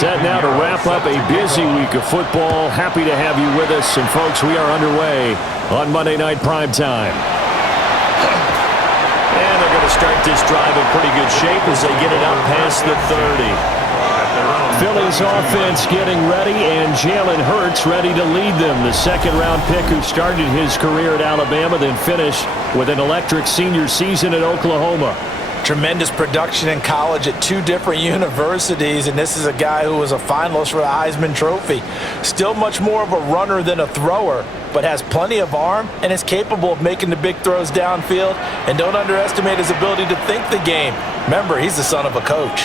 Set now to wrap up a busy week of football. Happy to have you with us. And, folks, we are underway on Monday Night Primetime. And they're going to start this drive in pretty good shape as they get it up past the 30. Philly's offense getting ready, and Jalen Hurts ready to lead them. The second-round pick who started his career at Alabama, then finished with an electric senior season at Oklahoma. Tremendous production in college at 2 different universities, and this is a guy who was a finalist for the Heisman Trophy. Still much more of a runner than a thrower, but has plenty of arm and is capable of making the big throws downfield. And don't underestimate his ability to think the game. Remember, he's the son of a coach.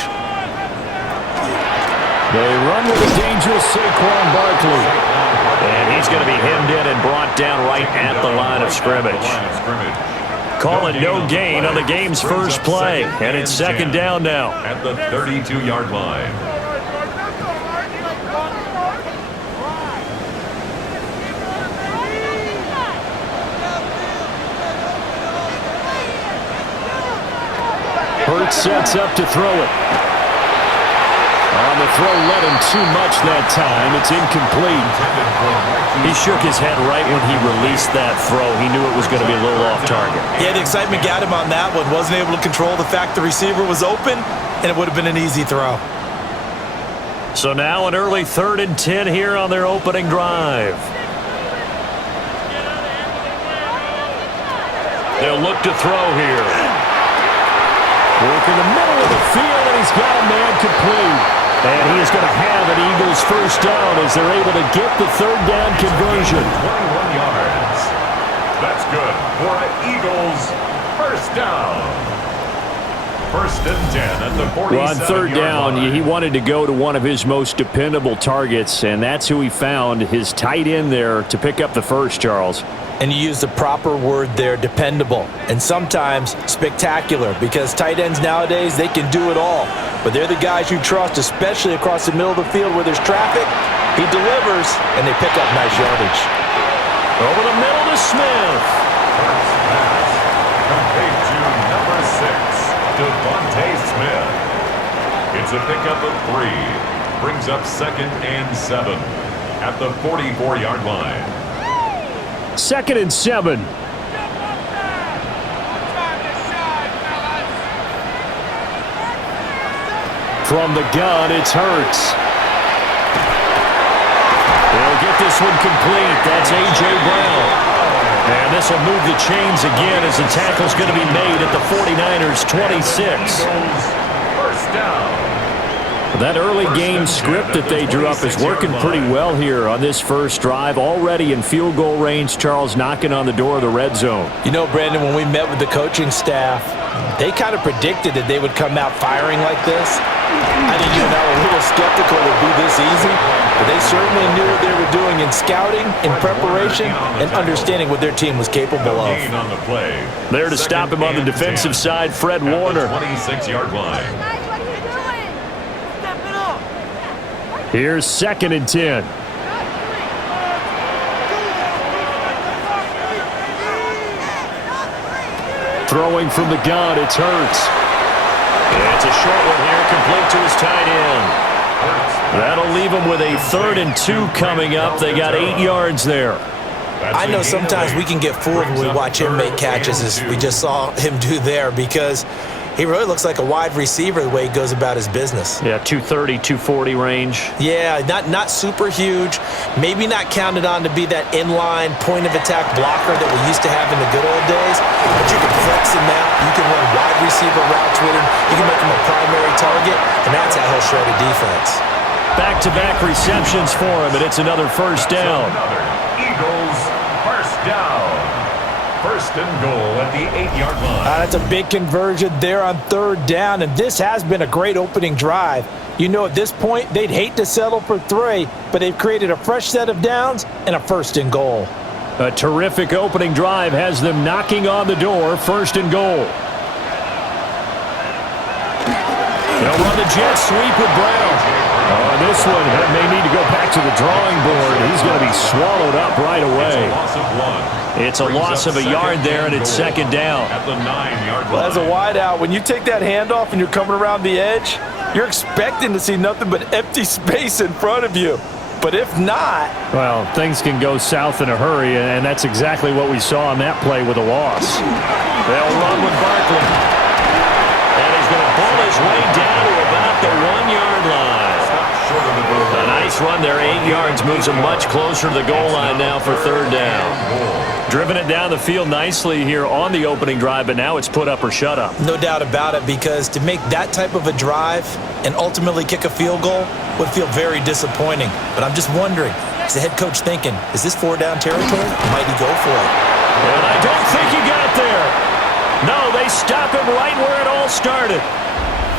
They run with a dangerous Saquon Barkley. And he's going to be hemmed in and brought down right at the line of scrimmage. Call it no gain on the game's first play. And it's second down now. At the 32-yard line. Hurts sets up to throw it. On the throw, led him too much that time. It's incomplete. He shook his head right when he released that throw. He knew it was going to be a little off target. Yeah, the excitement got him on that one. Wasn't able to control the fact the receiver was open, and it would have been an easy throw. So now an early 3rd and 10 here on their opening drive. They'll look to throw here. Work in the middle of the field, and he's got a man complete. And he is going to have an Eagles first down as they're able to get the 3rd down conversion. 21 yards. That's good for an Eagles first down. 1st and 10 at the 47-yard Well, on 3rd down, line. he wanted to go to one of his most dependable targets, and that's who he found, his tight end there, to pick up the first, Charles. And you use the proper word there, dependable, and sometimes spectacular, because tight ends nowadays, they can do it all. But they're the guys you trust, especially across the middle of the field where there's traffic. He delivers, and they pick up nice yardage. Over the middle to Smith. First pass complete to number 6, Devontae Smith. It's a pickup of 3. Brings up 2nd and 7 at the 44-yard line. 2nd and 7. From the gun, it's Hurts. They'll get this one complete. That's A.J. Brown. And this will move the chains again as the tackle's going to be made at the 49ers' 26. First down. That early game script that they drew up is working pretty well here on this first drive. Already in field goal range, Charles, knocking on the door of the red zone. You know, Brandon, when we met with the coaching staff, they kind of predicted that they would come out firing like this. I think, I was a little skeptical it would be this easy, but they certainly knew what they were doing in scouting, in preparation, and understanding what their team was capable of. On the play. There to stop him on the defensive side, Fred Warner. 26-yard line. Here's 2nd and 10. Throwing from the gun, it's Hurts. It's a short one here, complete to his tight end. That'll leave him with a 3rd and 2 coming up. They got 8 yards there. I know sometimes we can get fooled when we watch him make catches, as we just saw him do there, because he really looks like a wide receiver the way he goes about his business. Yeah, 230, 240 range. Yeah, not super huge. Maybe not counted on to be that inline point-of-attack blocker that we used to have in the good old days. But you can flex him out. You can run wide receiver routes with him. You can make him a primary target, and that's how he'll shred a defense. Back-to-back receptions for him, and it's another first down. Another Eagles first down. 1st and goal at the 8-yard line. That's a big conversion there on 3rd down, and this has been a great opening drive. You know, at this point, they'd hate to settle for 3, but they've created a fresh set of downs and a 1st and goal. A terrific opening drive has them knocking on the door, 1st and goal. They'll run the jet sweep with Brown. This one may need to go back to the drawing board. He's going to be swallowed up right away. It's a loss of a yard there, and it's 2nd down. At the 9-yard line. Well, as a wideout, when you take that handoff and you're coming around the edge, you're expecting to see nothing but empty space in front of you. But if not... Well, things can go south in a hurry, and that's exactly what we saw on that play with a loss. They'll run with Barkley. And he's going to pull his way down to about the 1-yard line. A nice run there, 8 yards, moves him much closer to the goal line now for third down. Driven it down the field nicely here on the opening drive, but now it's put up or shut up. No doubt about it, because to make that type of a drive and ultimately kick a field goal would feel very disappointing. But I'm just wondering, is the head coach thinking, is this 4-down territory? Might he go for it? And I don't think he got there. No, they stop him right where it all started.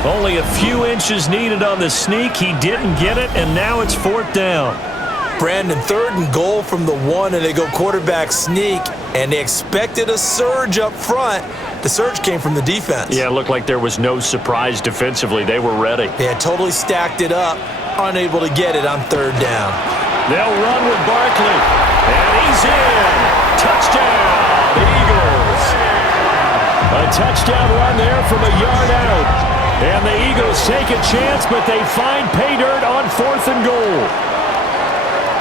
Only a few inches needed on the sneak. He didn't get it, and now it's 4th down. Brandin, 3rd and goal from the 1, and they go quarterback sneak, and they expected a surge up front. The surge came from the defense. Yeah, it looked like there was no surprise defensively. They were ready. They had totally stacked it up, unable to get it on 3rd down. They'll run with Barkley, and he's in. Touchdown, Eagles. A touchdown run there from a yard out. And the Eagles take a chance, but they find pay dirt on 4th and goal.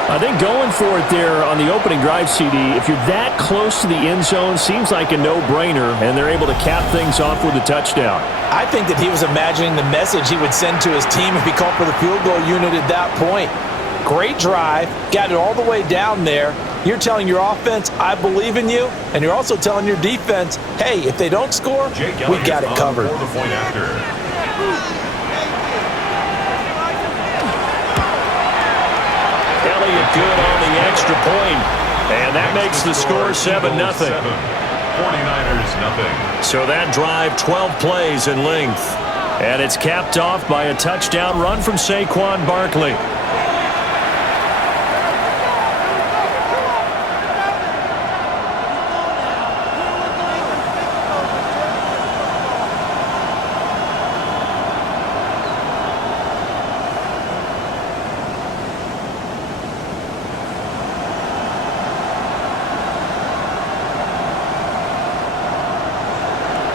I think going for it there on the opening drive, CD, if you're that close to the end zone, seems like a no-brainer, and they're able to cap things off with a touchdown. I think that he was imagining the message he would send to his team if he called for the field goal unit at that point. Great drive, got it all the way down there. You're telling your offense, I believe in you, and you're also telling your defense, hey, if they don't score, we got it covered. For the point after. Elliott good on the extra point, and that makes the score 7-0. 49ers nothing. So that drive, 12 plays in length, and it's capped off by a touchdown run from Saquon Barkley.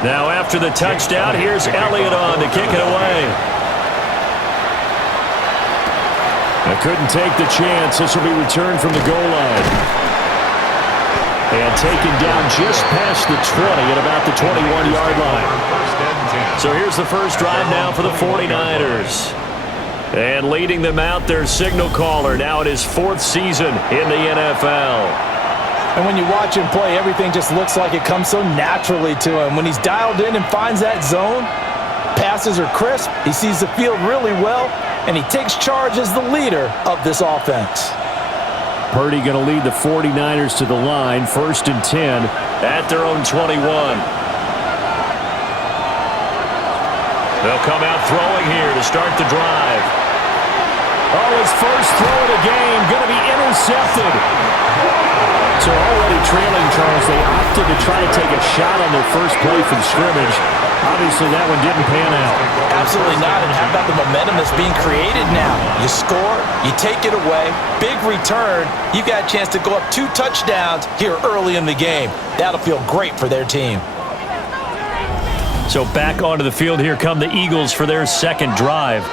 Now after the touchdown, here's Elliott on to kick it away. I couldn't take the chance. This will be returned from the goal line. And taken down just past the 20 at about the 21-yard line. So here's the first drive now for the 49ers. And leading them out, their signal caller now in his 4th season in the NFL. And when you watch him play, everything just looks like it comes so naturally to him. When he's dialed in and finds that zone, passes are crisp, he sees the field really well, and he takes charge as the leader of this offense. Purdy going to lead the 49ers to the line, 1st and 10 at their own 21. They'll come out throwing here to start the drive. Oh, his first throw of the game going to be intercepted. So already trailing, Charles, they opted to try to take a shot on their first play from scrimmage. Obviously, that one didn't pan out. Absolutely not. And how about the momentum that's being created now? You score, you take it away, big return. You got a chance to go up 2 touchdowns here early in the game. That'll feel great for their team. So back onto the field, here come the Eagles for their second drive.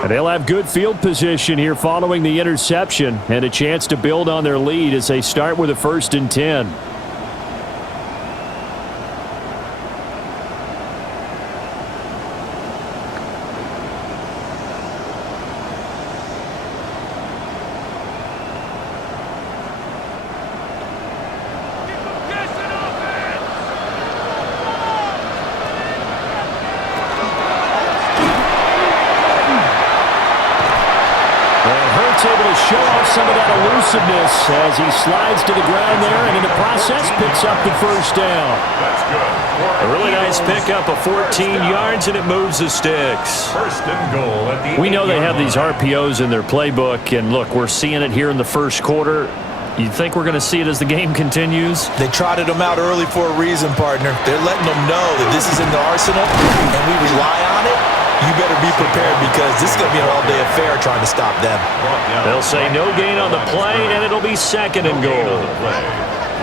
And they'll have good field position here following the interception and a chance to build on their lead as they start with a 1st and 10. Able to show off some of that elusiveness as he slides to the ground there, and in the process picks up the 1st down. That's good. A really nice pickup of 14 yards, and it moves the sticks. 1st and goal at the We know they have these RPOs in their playbook, and look, we're seeing it here in the first quarter. You think we're going to see it as the game continues? They trotted them out early for a reason, partner. They're letting them know that this is in the arsenal, and we rely on it. You better be prepared because this is going to be an all-day affair trying to stop them. They'll say no gain on the play, and it'll be 2nd and goal.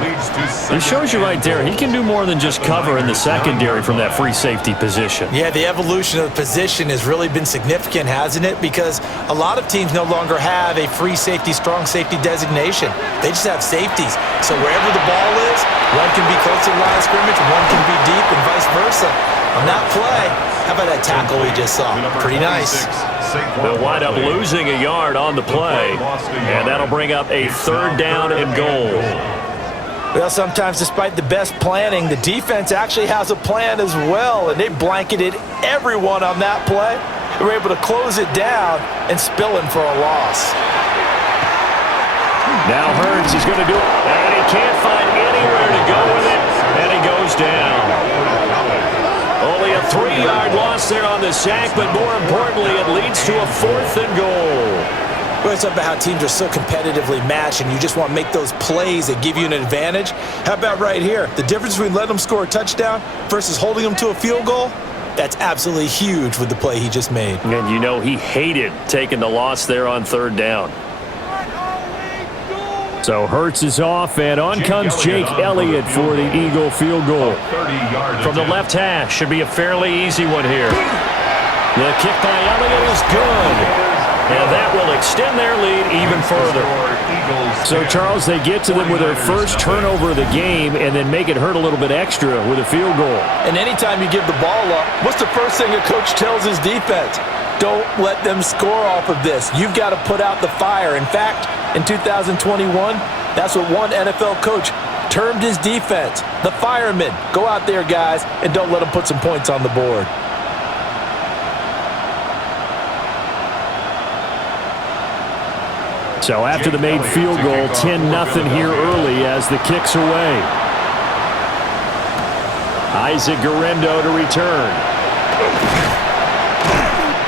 leads to It shows you right there, he can do more than just cover in the secondary from that free safety position. Yeah, the evolution of the position has really been significant, hasn't it? Because a lot of teams no longer have a free safety, strong safety designation. They just have safeties. So wherever the ball is, one can be close to the line of scrimmage, one can be deep, and vice versa. On that play, how about that tackle we just saw? Pretty nice. They'll wind up losing a yard on the play, and that'll bring up a 3rd down and goal. Well, sometimes despite the best planning, the defense actually has a plan as well, and they blanketed everyone on that play. They were able to close it down and spill in for a loss. Now Hurts is going to do it, and he can't find anywhere to go with it, and he goes down. Only a 3-yard loss there on the sack, but more importantly, it leads to a 4th and goal. Well, it's about how teams are so competitively matched, and you just want to make those plays that give you an advantage. How about right here? The difference between letting them score a touchdown versus holding them to a field goal? That's absolutely huge with the play he just made. And you know he hated taking the loss there on 3rd down. So Hurts is off, and on comes Jake Elliott for the Eagle field goal. From the left hash, should be a fairly easy one here. The kick by Elliott is good. And that will extend their lead even further. So, Charles, they get to them with their first turnover of the game and then make it hurt a little bit extra with a field goal. And anytime you give the ball up, what's the first thing a coach tells his defense? Don't let them score off of this. You've got to put out the fire. In fact, in 2021, that's what one NFL coach termed his defense, the firemen. Go out there, guys, and don't let them put some points on the board. So after the made field goal, 10-0 here early as the kick's away. Isaac Guerrero to return.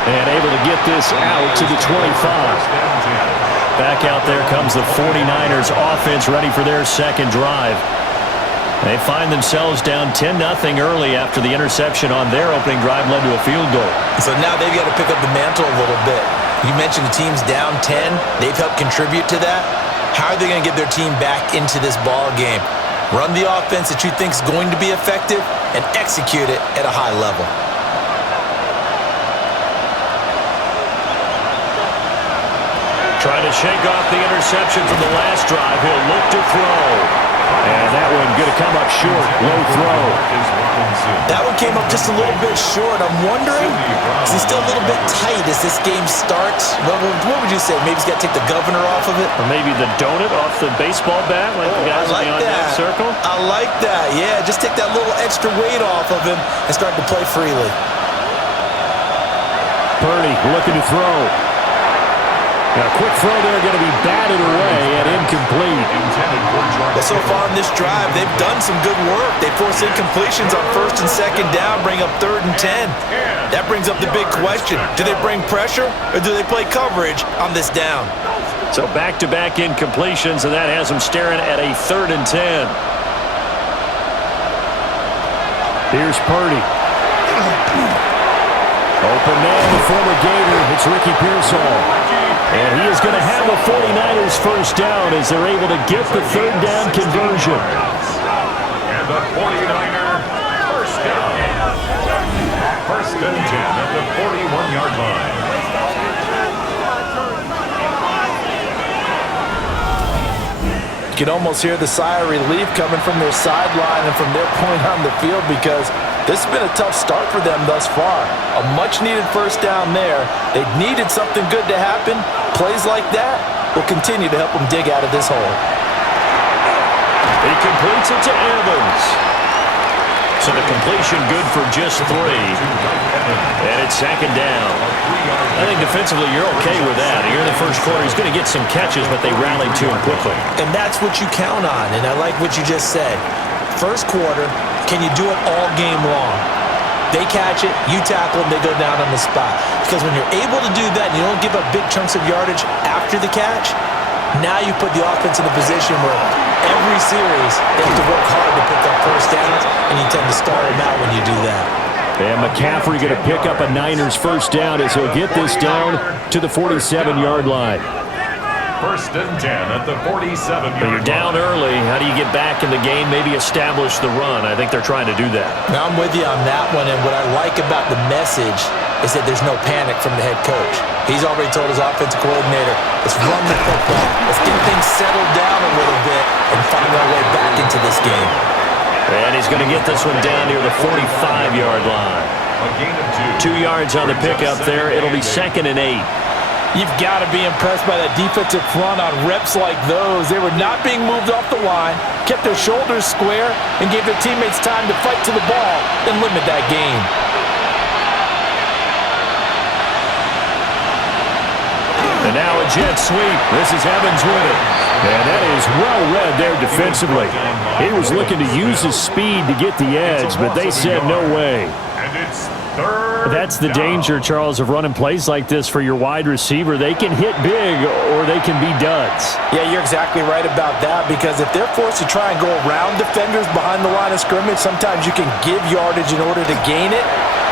And able to get this out to the 25. Back out there comes the 49ers offense ready for their second drive. They find themselves down 10-0 early after the interception on their opening drive led to a field goal. So now they've got to pick up the mantle a little bit. You mentioned the team's down 10. They've helped contribute to that. How are they going to get their team back into this ball game? Run the offense that you think is going to be effective and execute it at a high level. Trying to shake off the interception from the last drive. He'll look to throw. And that one going to come up short. Low throw. That one came up just a little bit short. I'm wondering, is he still a little bit tight as this game starts? What would you say? Maybe he's got to take the governor off of it? Or maybe the donut off the baseball bat like the guys like on that circle? I like that. Yeah, just take that little extra weight off of him and start to play freely. Purdy looking to throw. A quick throw there going to be batted away and incomplete. Well, so far in this drive, they've done some good work. They force incompletions on 1st and 2nd down, bring up 3rd and 10. That brings up the big question. Do they bring pressure or do they play coverage on this down? So back-to-back incompletions, and that has them staring at a 3rd and 10. Here's Purdy. Open man, the former Gator. It's Ricky Pearsall. And he is going to have the 49ers first down as they're able to get the 3rd down conversion. And the 49er first down. 1st and 10 at the 41-yard line. You can almost hear the sigh of relief coming from their sideline and from their point on the field because this has been a tough start for them thus far. A much-needed first down there. They needed something good to happen. Plays like that will continue to help them dig out of this hole. He completes it to Evans. So the completion good for just 3. And it's 2nd down. I think defensively you're okay with that. Here in the first quarter, he's going to get some catches, but they rallied to him quickly. And that's what you count on, and I like what you just said. First quarter, can you do it all game long? They catch it, you tackle them, they go down on the spot. Because when you're able to do that and you don't give up big chunks of yardage after the catch, now you put the offense in a position where every series they have to work hard to pick up first downs, and you tend to stall them out when you do that. And McCaffrey going to pick up a Niners first down as he'll get this down to the 47-yard line. First and 10 at the 47-yard line. You're down early. How do you get back in the game, maybe establish the run? I think they're trying to do that. Now, I'm with you on that one, and what I like about the message is that there's no panic from the head coach. He's already told his offensive coordinator, let's run the football. Let's get things settled down a little bit and find our way back into this game. And he's going to get this one down near the 45-yard line. A gain of 2. 2 yards on the pickup there. It'll be 2nd and 8. You've got to be impressed by that defensive front on reps like those. They were not being moved off the line, kept their shoulders square, and gave their teammates time to fight to the ball and limit that gain. And now a jet sweep. This is Evans with it. And that is well read there defensively. He was looking to use his speed to get the edge, but they said no way. And it's 3rd That's the down. danger, Charles, of running plays like this for your wide receiver. They can hit big or they can be duds. Yeah, you're exactly right about that, because if they're forced to try and go around defenders behind the line of scrimmage, sometimes you can give yardage in order to gain it.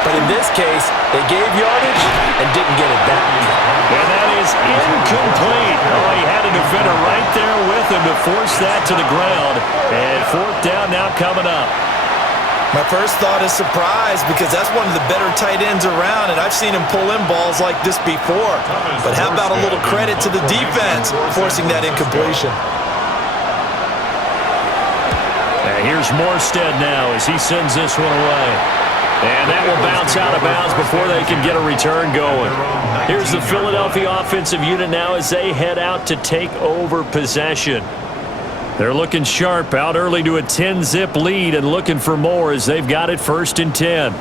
But in this case, they gave yardage and didn't get it back. And that is incomplete. Oh, he had a defender right there with him to force that to the ground. And 4th down now coming up. My first thought is surprise, because that's one of the better tight ends around, and I've seen him pull in balls like this before. But how about a little credit to the defense forcing that incompletion? And here's Morstead now as he sends this one away. And that will bounce out of bounds before they can get a return going. Here's the Philadelphia offensive unit now as they head out to take over possession. They're looking sharp, out early to a 10-zip lead and looking for more as they've got it 1st and 10.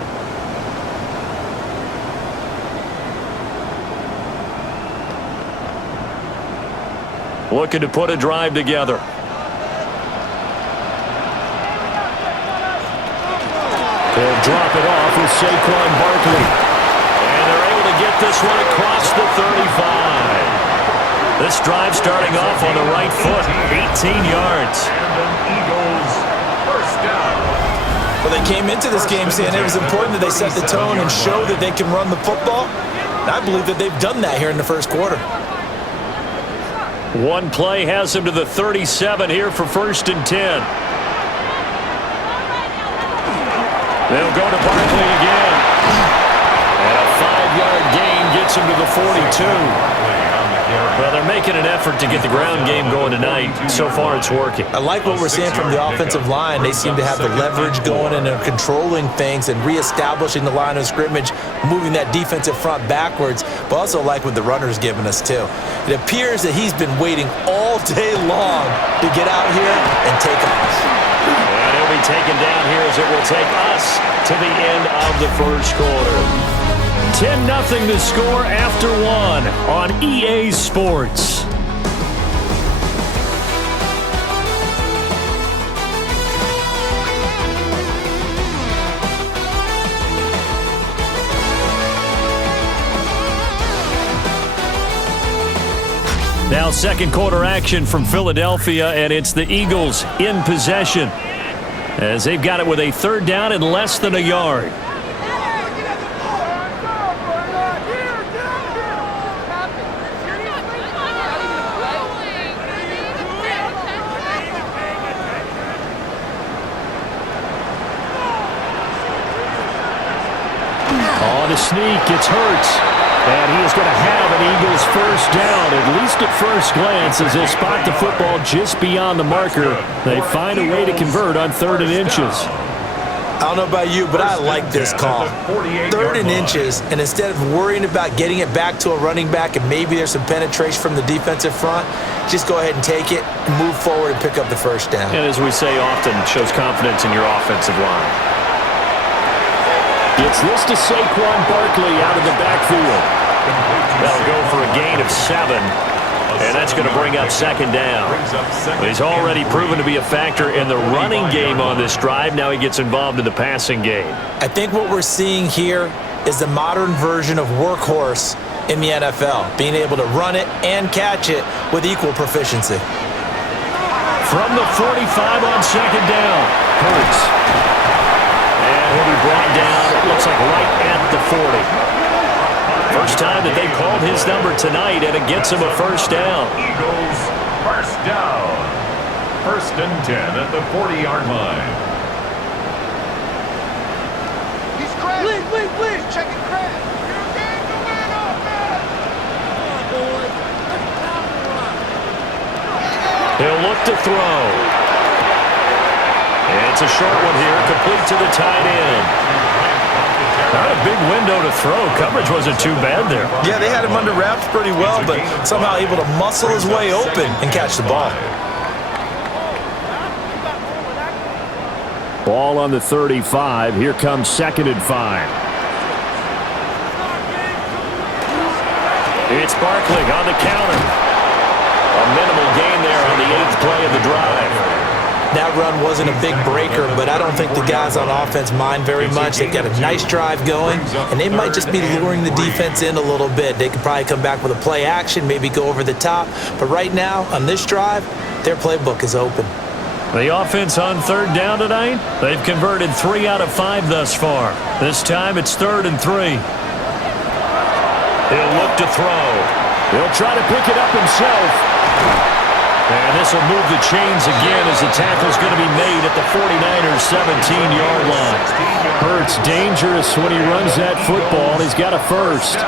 Looking to put a drive together. They'll drop it off with Saquon Barkley. And they're able to get this one across the 35. This drive starting off on the right foot, 18 yards. And an Eagles first down. Well, they came into this game saying it was important that they set the tone and show that they can run the football. And I believe that they've done that here in the first quarter. One play has him to the 37 here for 1st and 10. They'll go to Barkley again. And a 5-yard gain gets him to the 42. Well, they're making an effort to get the ground game going tonight. So far, it's working. I like what we're seeing from the offensive line. They seem to have the leverage going, and they're controlling things and reestablishing the line of scrimmage, moving that defensive front backwards, but also like what the runner's giving us, too. It appears that he's been waiting all day long to get out here and take off. And he'll be taken down here as it will take us to the end of the first quarter. 10-0 the score after 1 on EA Sports. Now 2nd quarter action from Philadelphia, and it's the Eagles in possession as they've got it with a 3rd down and less than a yard. On a sneak, it's Hurts. And he is going to have an Eagles first down, at least at first glance, as they spot the football just beyond the marker. They find a way to convert on 3rd and inches. I don't know about you, but I like this call. 3rd and inches, and instead of worrying about getting it back to a running back and maybe there's some penetration from the defensive front, just go ahead and take it, move forward, and pick up the first down. And as we say often, it shows confidence in your offensive line. Gets this to Saquon Barkley out of the backfield. That'll go for a gain of 7. And that's going to bring up 2nd down. But he's already proven to be a factor in the running game on this drive. Now he gets involved in the passing game. I think what we're seeing here is the modern version of workhorse in the NFL, being able to run it and catch it with equal proficiency. From the 45 on 2nd down, Hurts. And he'll be brought down, it looks like right at the 40. First time that they called his number tonight, and it gets him a first down. Eagles, first down. 1st and 10 at the 40-yard line. He's crashing. Please. Checking crash. He'll look to throw. And it's a short one here, complete to the tight end. Not a big window to throw. Coverage wasn't too bad there. Yeah, they had him under wraps pretty well, but somehow able to muscle his way open and catch the ball. Ball on the 35. Here comes 2nd and 5. It's Barkley on the counter. A minimal gain there on the 8th play of the drive. That run wasn't a big breaker, but I don't think the guys on offense mind very much. They've got a nice drive going, and they might just be luring the defense in a little bit. They could probably come back with a play action, maybe go over the top. But right now, on this drive, their playbook is open. The offense on 3rd down tonight, they've converted 3 out of 5 thus far. This time it's 3rd and 3. He'll look to throw. He'll try to pick it up himself. And this will move the chains again as the tackle's going to be made at the 49ers' 17-yard line. Hurts dangerous when he runs that football. He's got a first.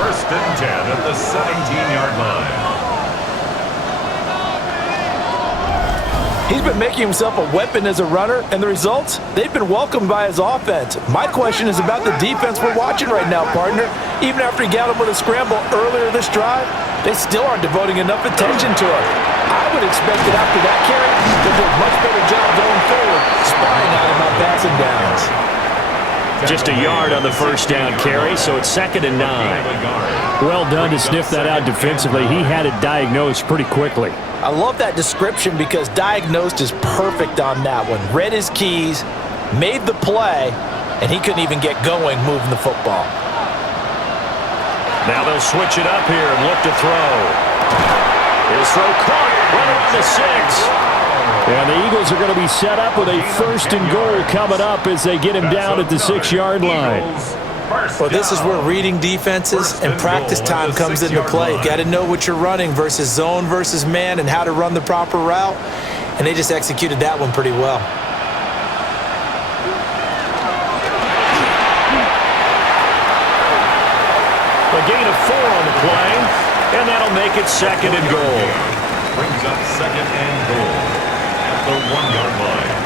1st and 10 at the 17-yard line. He's been making himself a weapon as a runner, and the results, they've been welcomed by his offense. My question is about the defense we're watching right now, partner. Even after he got him with a scramble earlier this drive, they still aren't devoting enough attention to him. I would expect that after that carry, they'll do a much better job going forward, spying on him on passing downs. Just a yard on the first down carry, so it's 2nd and 9. Well done to sniff that out defensively. He had it diagnosed pretty quickly. I love that description because diagnosed is perfect on that one. Read his keys, made the play, and he couldn't even get going moving the football. Now they'll switch it up here and look to throw. His throw caught right around the 6. And the Eagles are going to be set up with a 1st and goal coming up as they get him down at the 6-yard line. Well, this is where reading defenses and practice time comes into play. Got to know what you're running versus zone versus man and how to run the proper route. And they just executed that one pretty well. A gain of 4 on the play, and that'll make it 2nd and goal. Brings up 2nd and goal at the 1-yard line.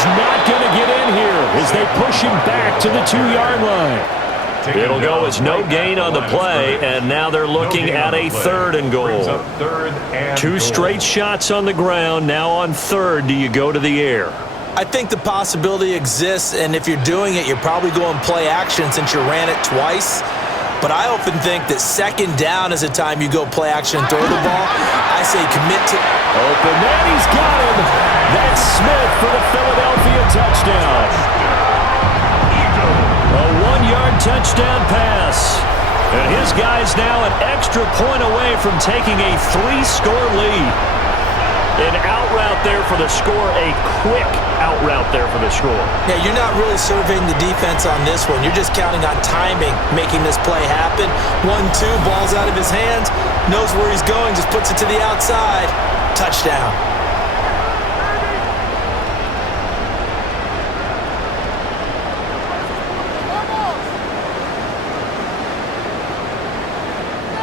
Not going to get in here as they push him back to the 2-yard line. It'll go as no gain on the play, and now they're looking at a 3rd and goal. 2 straight shots on the ground. Now on 3rd, do you go to the air? I think the possibility exists, and if you're doing it, you're probably going play action since you ran it twice. But I often think that 2nd down is a time you go play action and throw the ball. I say commit to... Open, and he's got him. That's Smith for the Philadelphia touchdown. A 1-yard touchdown pass. And his guy's now an extra point away from taking a 3-score lead. An out route there for the score, a quick out route there for the score. Yeah, you're not really surveying the defense on this one. You're just counting on timing, making this play happen. 1-2, ball's out of his hands, knows where he's going, just puts it to the outside. Touchdown.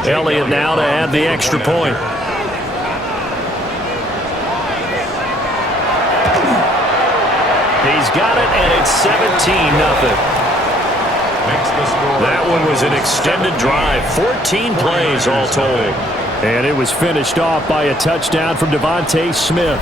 Elliott now to add the extra point. He's got it, and it's 17-0. That one was an extended drive, 14 plays all told. And it was finished off by a touchdown from Devontae Smith.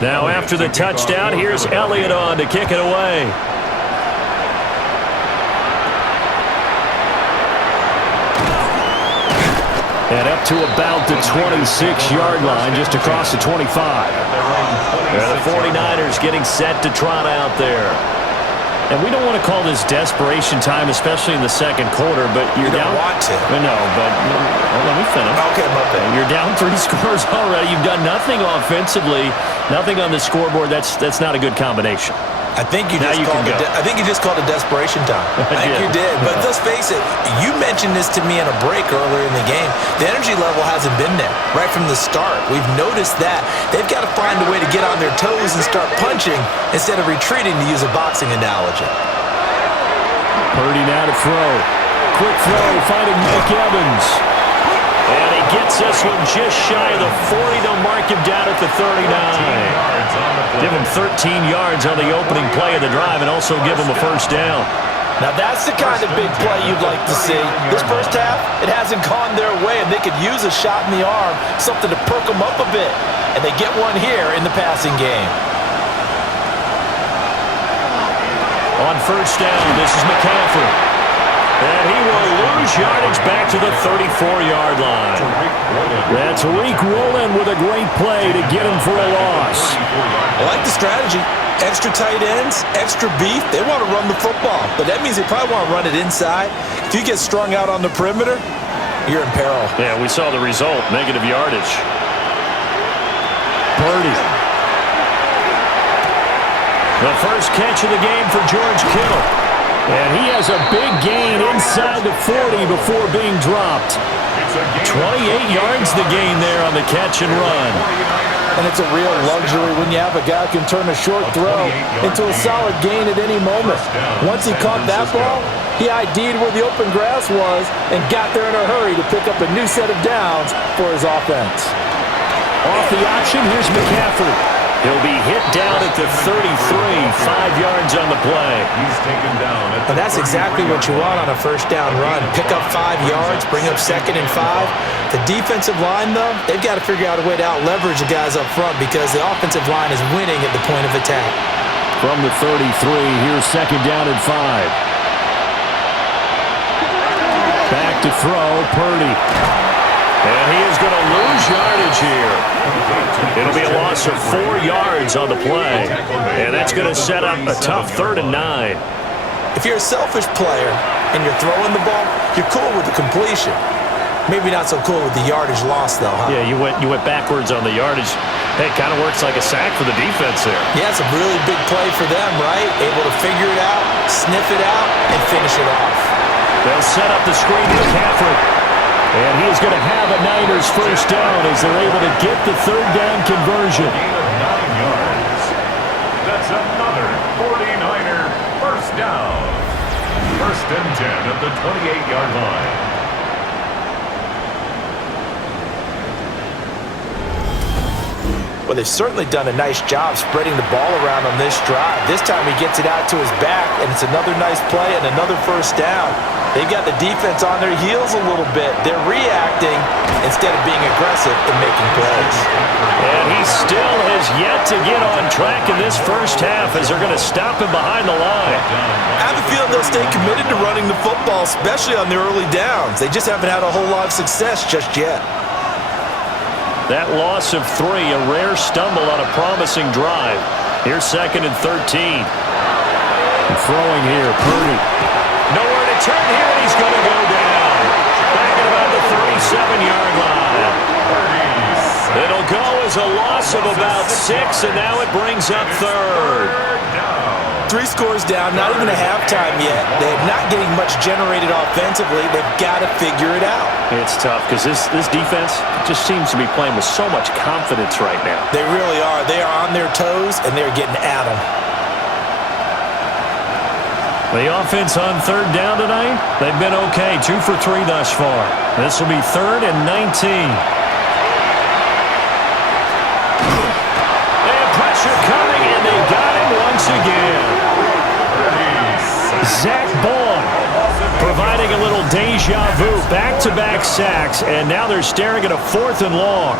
Now after the touchdown, here's Elliott on to kick it away. And up to about the 26-yard line, just across the 25. The 49ers getting set to trot out there. And we don't want to call this desperation time, especially in the second quarter, but you're down. You don't want to. No, but let me finish. Okay, my bad. You're down 3 scores already. You've done nothing offensively, nothing on the scoreboard. That's not a good combination. I think you just called it desperation time. I think you did. But let's face it, you mentioned this to me in a break earlier in the game. The energy level hasn't been there right from the start. We've noticed that. They've got to find a way to get on their toes and start punching instead of retreating, to use a boxing analogy. Purdy now to throw. Quick throw, finding Mike Evans. And he gets this one just shy of the 40. They'll mark him down at the 39. Give him 13 yards on the opening play of the drive and also give him a first down. Now that's the kind of big play you'd like to see. This first half, it hasn't gone their way, and they could use a shot in the arm, something to perk them up a bit. And they get one here in the passing game. On first down, this is McCaffrey. And he will lose yardage back to the 34-yard line. That's Tariq Woolen with a great play to get him for a loss. I like the strategy. Extra tight ends, extra beef. They want to run the football, but that means they probably want to run it inside. If you get strung out on the perimeter, you're in peril. Yeah, we saw the result, negative yardage. Purdy. The first catch of the game for George Kittle. And he has a big gain inside the 40 before being dropped. 28 yards the gain there on the catch and run. And it's a real luxury when you have a guy who can turn a short throw into a solid gain at any moment. Once he caught that ball, he ID'd where the open grass was and got there in a hurry to pick up a new set of downs for his offense. Off the option, here's McCaffrey. He'll be hit down at the 33, 5 yards on the play. He's taken down. And that's exactly what you want on a first down run. Pick up 5 yards, bring up 2nd and 5. The defensive line, though, they've got to figure out a way to out-leverage the guys up front because the offensive line is winning at the point of attack. From the 33, here's 2nd down and 5. Back to throw, Purdy. And he is going to lose yardage here. It'll be a loss of 4 yards on the play. And that's going to set up a tough 3rd and 9. If you're a selfish player and you're throwing the ball, you're cool with the completion. Maybe not so cool with the yardage loss, though, huh? Yeah, you went backwards on the yardage. Hey, it kind of works like a sack for the defense there. Yeah, it's a really big play for them, right? Able to figure it out, sniff it out, and finish it off. They'll set up the screen to McCaffrey. And he is going to have a Niners first down as they're able to get the 3rd down conversion. Gain of 9 yards. That's another 49er first down. 1st and 10 at the 28-yard line. Well, they've certainly done a nice job spreading the ball around on this drive. This time he gets it out to his back, and it's another nice play and another first down. They've got the defense on their heels a little bit. They're reacting instead of being aggressive and making plays. And he still has yet to get on track in this first half as they're going to stop him behind the line. I have a feeling they'll stay committed to running the football, especially on the early downs. They just haven't had a whole lot of success just yet. That loss of 3, a rare stumble on a promising drive. Here's 2nd and 13. And throwing here, Purdy. Nowhere to turn here, and he's going to go down. Back at about the 37-yard line. It'll go as a loss of about 6, and now it brings up 3rd. 3 scores down, not even a halftime yet. They're not getting much generated offensively. They've got to figure it out. It's tough because this defense just seems to be playing with so much confidence right now. They really are. They are on their toes, and they're getting at them. The offense on 3rd down tonight, they've been okay. 2 for 3 thus far. This will be 3rd and 19. And pressure coming, and they got him once again. Zach Bond providing a little deja vu. Back-to-back sacks, and now they're staring at a 4th and long.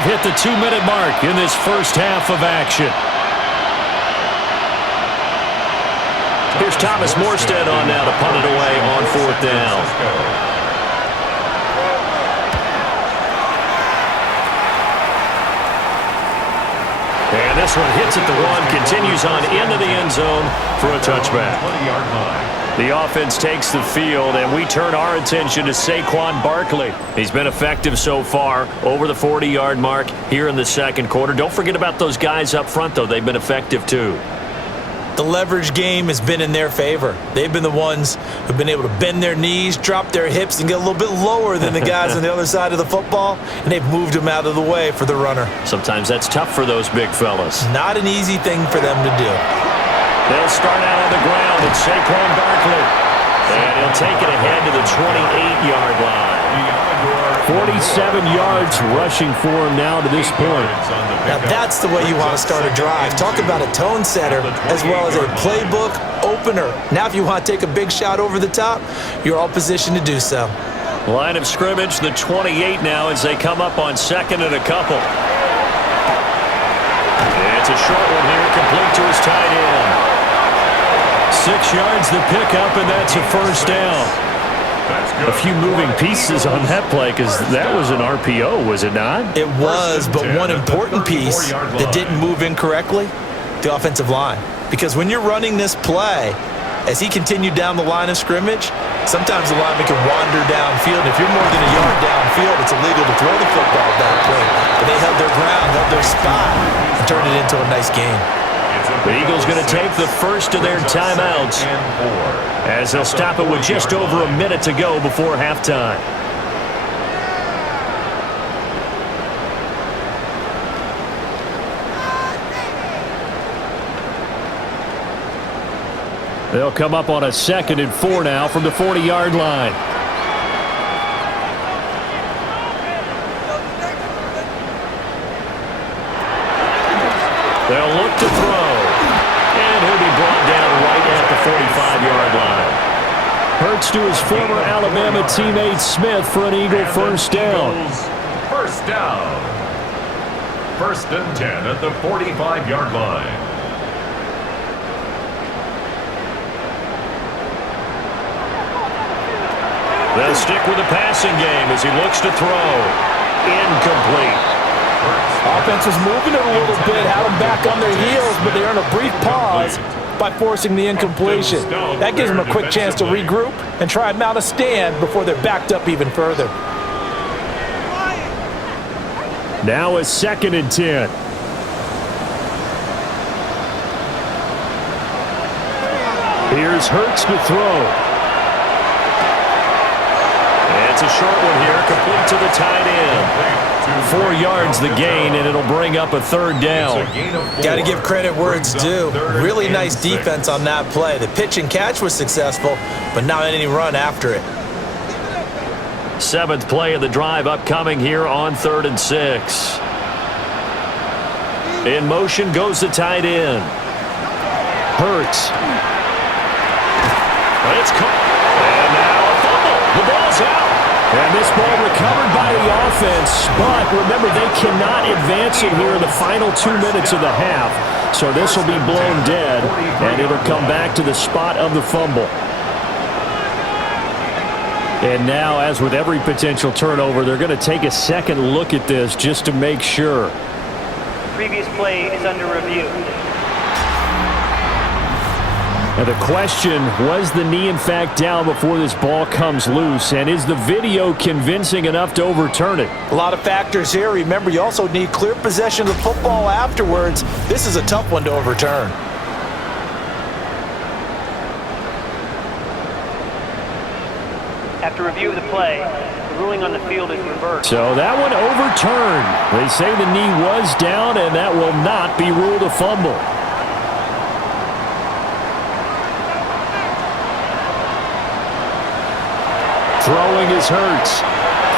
We've hit the 2-minute mark in this first half of action. Here's Thomas Morstead on now to punt it away on 4th down. And this one hits at the 1, continues on into the end zone for a touchback. 20-yard line. The offense takes the field, and we turn our attention to Saquon Barkley. He's been effective so far, over the 40-yard mark here in the second quarter. Don't forget about those guys up front, though. They've been effective, too. The leverage game has been in their favor. They've been the ones who've been able to bend their knees, drop their hips, and get a little bit lower than the guys on the other side of the football, and they've moved them out of the way for the runner. Sometimes that's tough for those big fellas. Not an easy thing for them to do. They'll start out on the ground. It's Saquon Barkley. And he'll take it ahead to the 28-yard line. 47 yards rushing for him now to this point. Now that's the way you want to start a drive. Talk about a tone setter as well as a playbook opener. Now if you want to take a big shot over the top, you're all positioned to do so. Line of scrimmage, the 28 now as they come up on 2nd and a couple. It's a short one here, complete to his tight end. 6 yards the pickup, and that's a first down. A few moving pieces on that play because that was an RPO, was it not? It was, but one important piece that didn't move incorrectly, the offensive line. Because when you're running this play, as he continued down the line of scrimmage, sometimes the lineman can wander downfield. If you're more than a yard downfield, it's illegal to throw the football at that point. But they held their ground, held their spot, and turned it into a nice game. The Eagles going to take the first of their timeouts as they'll stop it with just over a minute to go before halftime. They'll come up on a 2nd and 4 now from the 40-yard line. They'll look to throw. And he'll be brought down right at the 45-yard line. Hurts to his former Alabama teammate Smith for an Eagle first down. First down. 1st and 10 at the 45-yard line. They'll stick with the passing game as he looks to throw. Incomplete. Offense was moving it a little bit, had them back on their heels, but they earned a brief pause by forcing the incompletion. That gives them a quick chance to regroup and try and mount a stand before they're backed up even further. Now a 2nd and 10. Here's Hurts to throw. It's a short one here, complete to the tight end. 4 yards the gain, and it'll bring up a 3rd down. Got to give credit where it's due. Really nice defense on that play. The pitch and catch was successful, but not any run after it. 7th play of the drive upcoming here on 3rd and 6. In motion goes the tight end. Hurts. It's caught. And now a fumble. The ball's out. And this ball recovered by the offense, but remember, they cannot advance it here in the final 2 minutes of the half. So this will be blown dead, and it'll come back to the spot of the fumble. And now, as with every potential turnover, they're going to take a second look at this just to make sure. The previous play is under review. And the question, was the knee in fact down before this ball comes loose? And is the video convincing enough to overturn it? A lot of factors here. Remember, you also need clear possession of the football afterwards. This is a tough one to overturn. After review of the play, the ruling on the field is reversed. So that one overturned. They say the knee was down, and that will not be ruled a fumble. Throwing is Hurts.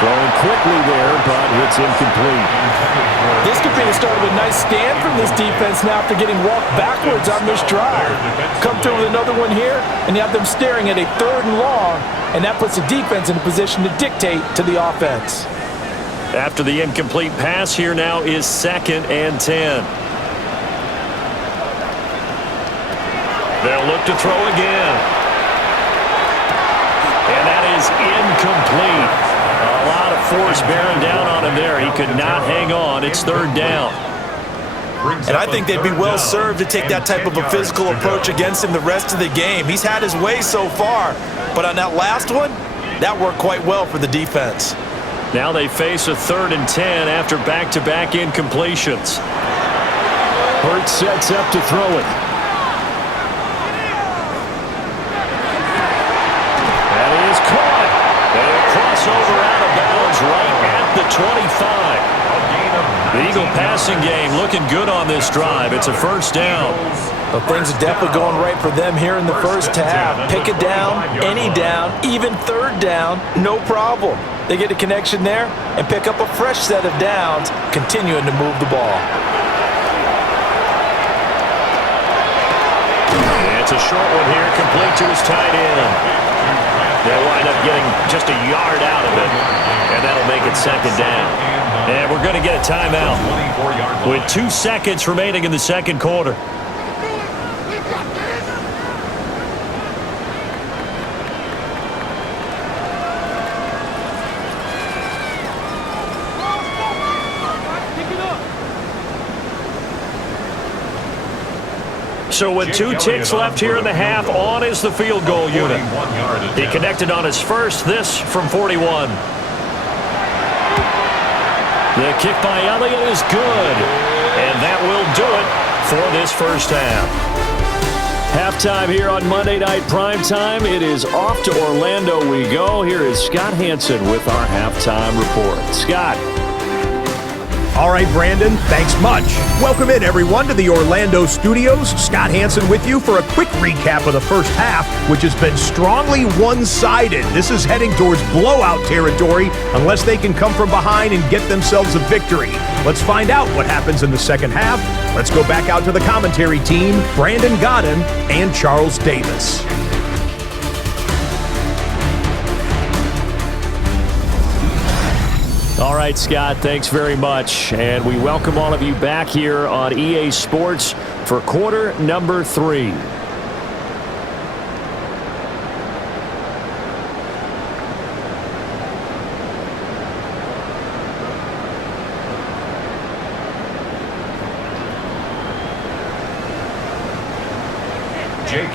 Throwing quickly there, but it's incomplete. This could be the start of a nice stand from this defense now after getting walked backwards on this drive. Come through with another one here, and you have them staring at a 3rd and long, and that puts the defense in a position to dictate to the offense. After the incomplete pass, here now is 2nd and 10. They'll look to throw again. And that is incomplete. A lot of force bearing down on him there. He could not hang on. It's 3rd down. And I think they'd be well served to take that type of a physical approach against him the rest of the game. He's had his way so far, but on that last one, that worked quite well for the defense. Now they face a 3rd and 10 after back-to-back incompletions. Hurts sets up to throw it. That is caught. And a crossover out of bounds right at the 25. The Eagle passing game looking good on this drive. It's a 1st down. Well, things are definitely going right for them here in the first half. Pick a down, any down, even 3rd down, no problem. They get a connection there and pick up a fresh set of downs, continuing to move the ball. And it's a short one here, complete to his tight end. They'll wind up getting just a yard out of it, and that'll make it 2nd down. And we're going to get a timeout with 2 seconds remaining in the 2nd quarter. So with 2 ticks left here in the half, on is the field goal unit. He connected on his first, this from 41. The kick by Elliott is good, and that will do it for this first half. Halftime here on Monday Night Primetime. It is off to Orlando we go. Here is Scott Hansen with our halftime report. Scott. All right, Brandon, thanks much. Welcome in, everyone, to the Orlando studios. Scott Hansen with you for a quick recap of the first half, which has been strongly one-sided. This is heading towards blowout territory unless they can come from behind and get themselves a victory. Let's find out what happens in the second half. Let's go back out to the commentary team, Brandin, Gaudin, and Charles Davis. All right, Scott, thanks very much. And we welcome all of you back here on EA Sports for quarter number 3.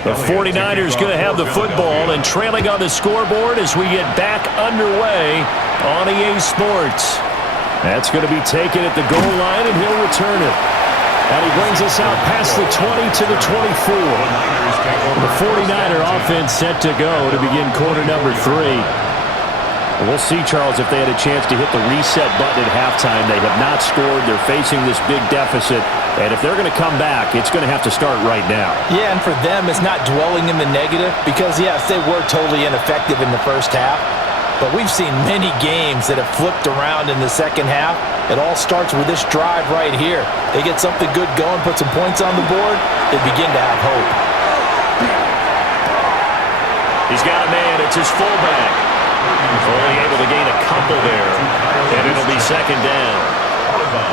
The 49ers going to have the football and trailing on the scoreboard as we get back underway on EA Sports. That's going to be taken at the goal line, and he'll return it. And he brings us out past the 20 to the 24. The 49er offense set to go to begin quarter number 3. We'll see, Charles, if they had a chance to hit the reset button at halftime. They have not scored. They're facing this big deficit. And if they're going to come back, it's going to have to start right now. Yeah, and for them, it's not dwelling in the negative because, yes, they were totally ineffective in the first half. But we've seen many games that have flipped around in the second half. It all starts with this drive right here. They get something good going, put some points on the board, they begin to have hope. He's got a man. It's his fullback. Only able to gain a couple there, and it'll be 2nd down.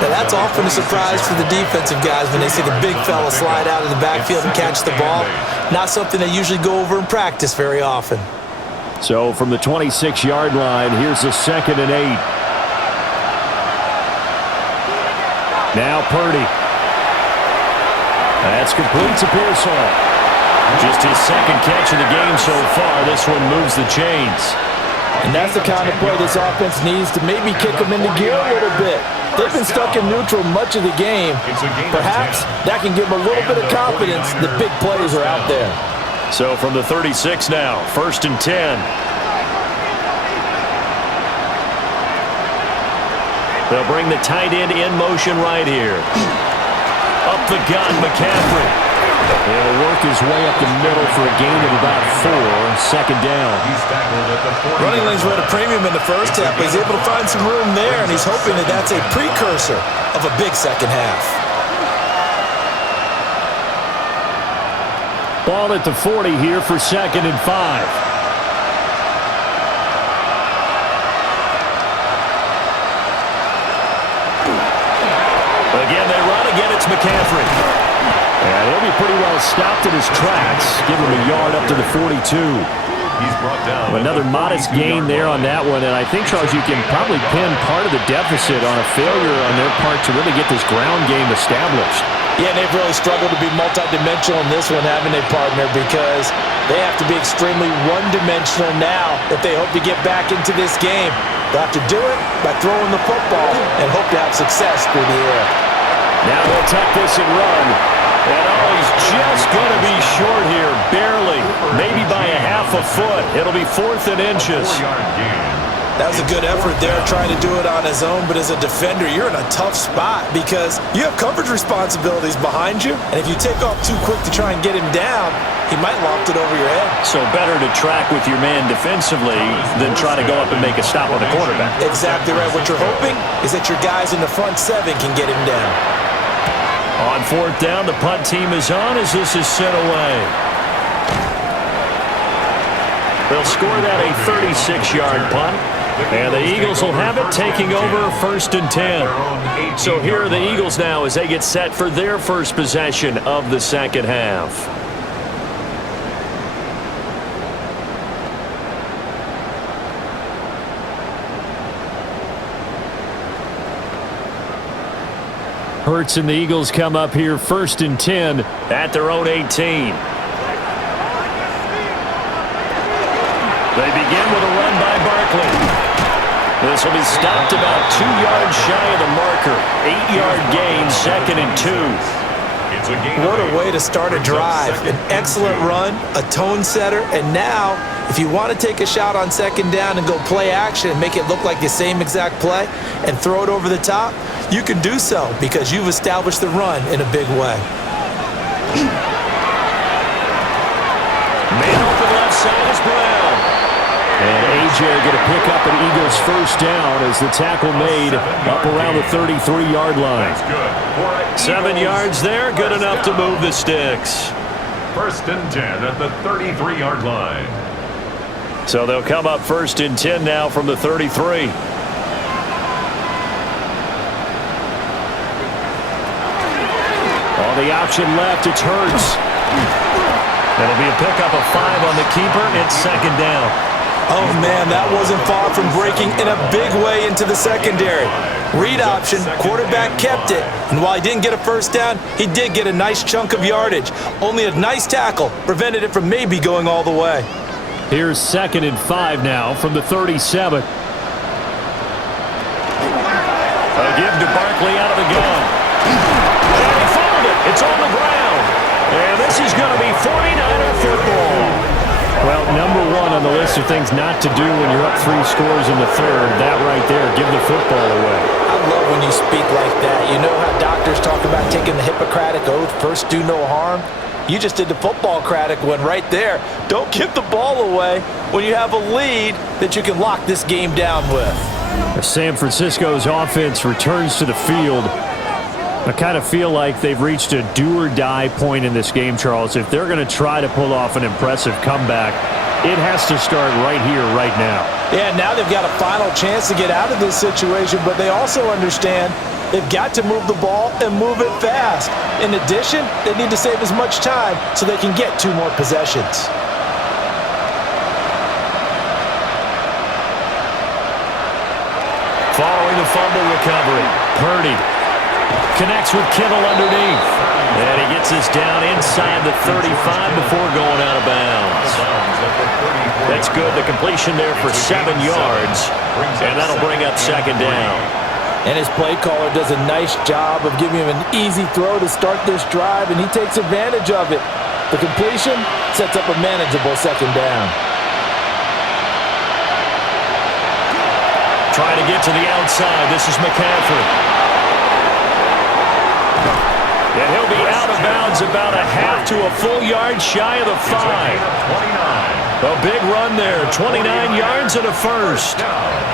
Now that's often a surprise for the defensive guys when they see the big fella slide out of the backfield and catch the ball. Not something they usually go over in practice very often. So from the 26-yard line, here's a 2nd and 8. Now Purdy. That's complete to Pearsall. Just his 2nd catch of the game so far. This one moves the chains. And that's the kind of play this offense needs to maybe kick them into gear a little bit. They've been stuck in neutral much of the game. Perhaps that can give them a little bit of confidence that big plays are out there. So from the 36 now, 1st and 10. They'll bring the tight end in motion right here. Up the gun, McCaffrey. He'll work his way up the middle for a gain of about 4. 2nd down. Running lanes were at a premium in the first half, but he's able to find some room there, and he's hoping that that's a precursor of a big second half. Ball at the 40 here for 2nd and 5. it's McCaffrey. And he'll be pretty well stopped in his tracks. Give him a yard up to the 42. He's brought down Another modest gain there on that one, and I think, Charles, you can probably pin part of the deficit on a failure on their part to really get this ground game established. Yeah, and they've really struggled to be multidimensional in this one, haven't they, partner? Because they have to be extremely one-dimensional now if they hope to get back into this game. They'll have to do it by throwing the football and hope to have success through the air. Now they'll tuck this and run. And he's just going to be short here, barely, maybe by a half a foot. It'll be 4th and inches. 4-yard gain. That was a good effort there, trying to do it on his own, but as a defender, you're in a tough spot because you have coverage responsibilities behind you, and if you take off too quick to try and get him down, he might loft it over your head. So better to track with your man defensively than try to go up and make a stop on the quarterback. Exactly right. What you're hoping is that your guys in the front 7 can get him down. On 4th down, the punt team is on as this is sent away. They'll score that a 36-yard punt. And the Eagles will have it, taking over 1st and 10. So here are the Eagles now as they get set for their first possession of the second half. Hurts and the Eagles come up here 1st and 10 at their own 18. They begin with a run by Barkley. This will be stopped about 2 yards shy of the marker. 8-yard gain, 2nd and 2. What a way to start a drive. An excellent run, a tone setter, and now if you want to take a shot on 2nd down and go play action and make it look like the same exact play and throw it over the top, you can do so because you've established the run in a big way. Man open left side is Brown. And A.J. going to pick up an Eagles first down as the tackle made up around the 33-yard line. 7 yards there, good enough to move the sticks. 1st and 10 at the 33-yard line. So they'll come up 1st and 10 now from the 33. On the option left, it's Hurts. It'll be a pickup of 5 on the keeper. It's 2nd down. Oh, man, that wasn't far from breaking in a big way into the secondary. Read option, quarterback kept it, and while he didn't get a first down, he did get a nice chunk of yardage. Only a nice tackle prevented it from maybe going all the way. Here's 2nd and 5 now from the 37. A give to Barkley out of the gun. And he fouled it. It's on the ground. And this is going to be 49er football. Well, number 1 on the list of things not to do when you're up 3 scores in the 3rd. That right there, give the football away. I love when you speak like that. You know how doctors talk about taking the Hippocratic Oath, first do no harm? You just did the football-cratic one right there. Don't give the ball away when you have a lead that you can lock this game down with. San Francisco's offense returns to the field. I kind of feel like they've reached a do-or-die point in this game, Charles. If they're going to try to pull off an impressive comeback, it has to start right here, right now. Yeah, now they've got a final chance to get out of this situation, but they also understand they've got to move the ball and move it fast. In addition, they need to save as much time so they can get 2 more possessions. Following the fumble recovery, Purdy connects with Kittle underneath. And he gets us down inside the 35 before going out of bounds. That's good. The completion there for 7 yards. And that'll bring up 2nd down. And his play caller does a nice job of giving him an easy throw to start this drive, and he takes advantage of it. The completion sets up a manageable 2nd down. Trying to get to the outside. This is McCaffrey. And he'll be out of bounds about a half to a full yard shy of the 5. A big run there, 29 yards and a first.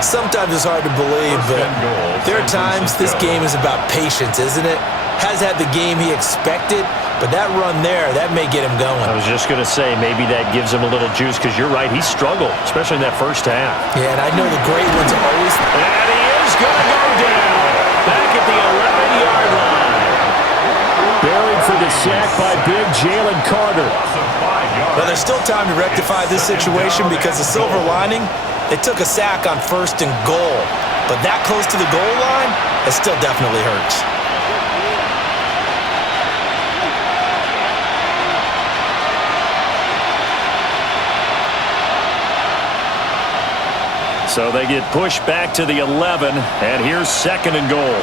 Sometimes it's hard to believe, but there are times this game is about patience, isn't it? Has had the game he expected, but that run there, that may get him going. I was just going to say, maybe that gives him a little juice, because you're right, he struggled, especially in that first half. Yeah, and I know the great ones always... And he is going to go down back at the 11-yard line. sack by big Jalen Carter. Well, there's still time to rectify this situation because the silver lining, they took a sack on 1st and goal. But that close to the goal line, it still definitely hurts. So they get pushed back to the 11, and here's 2nd and goal.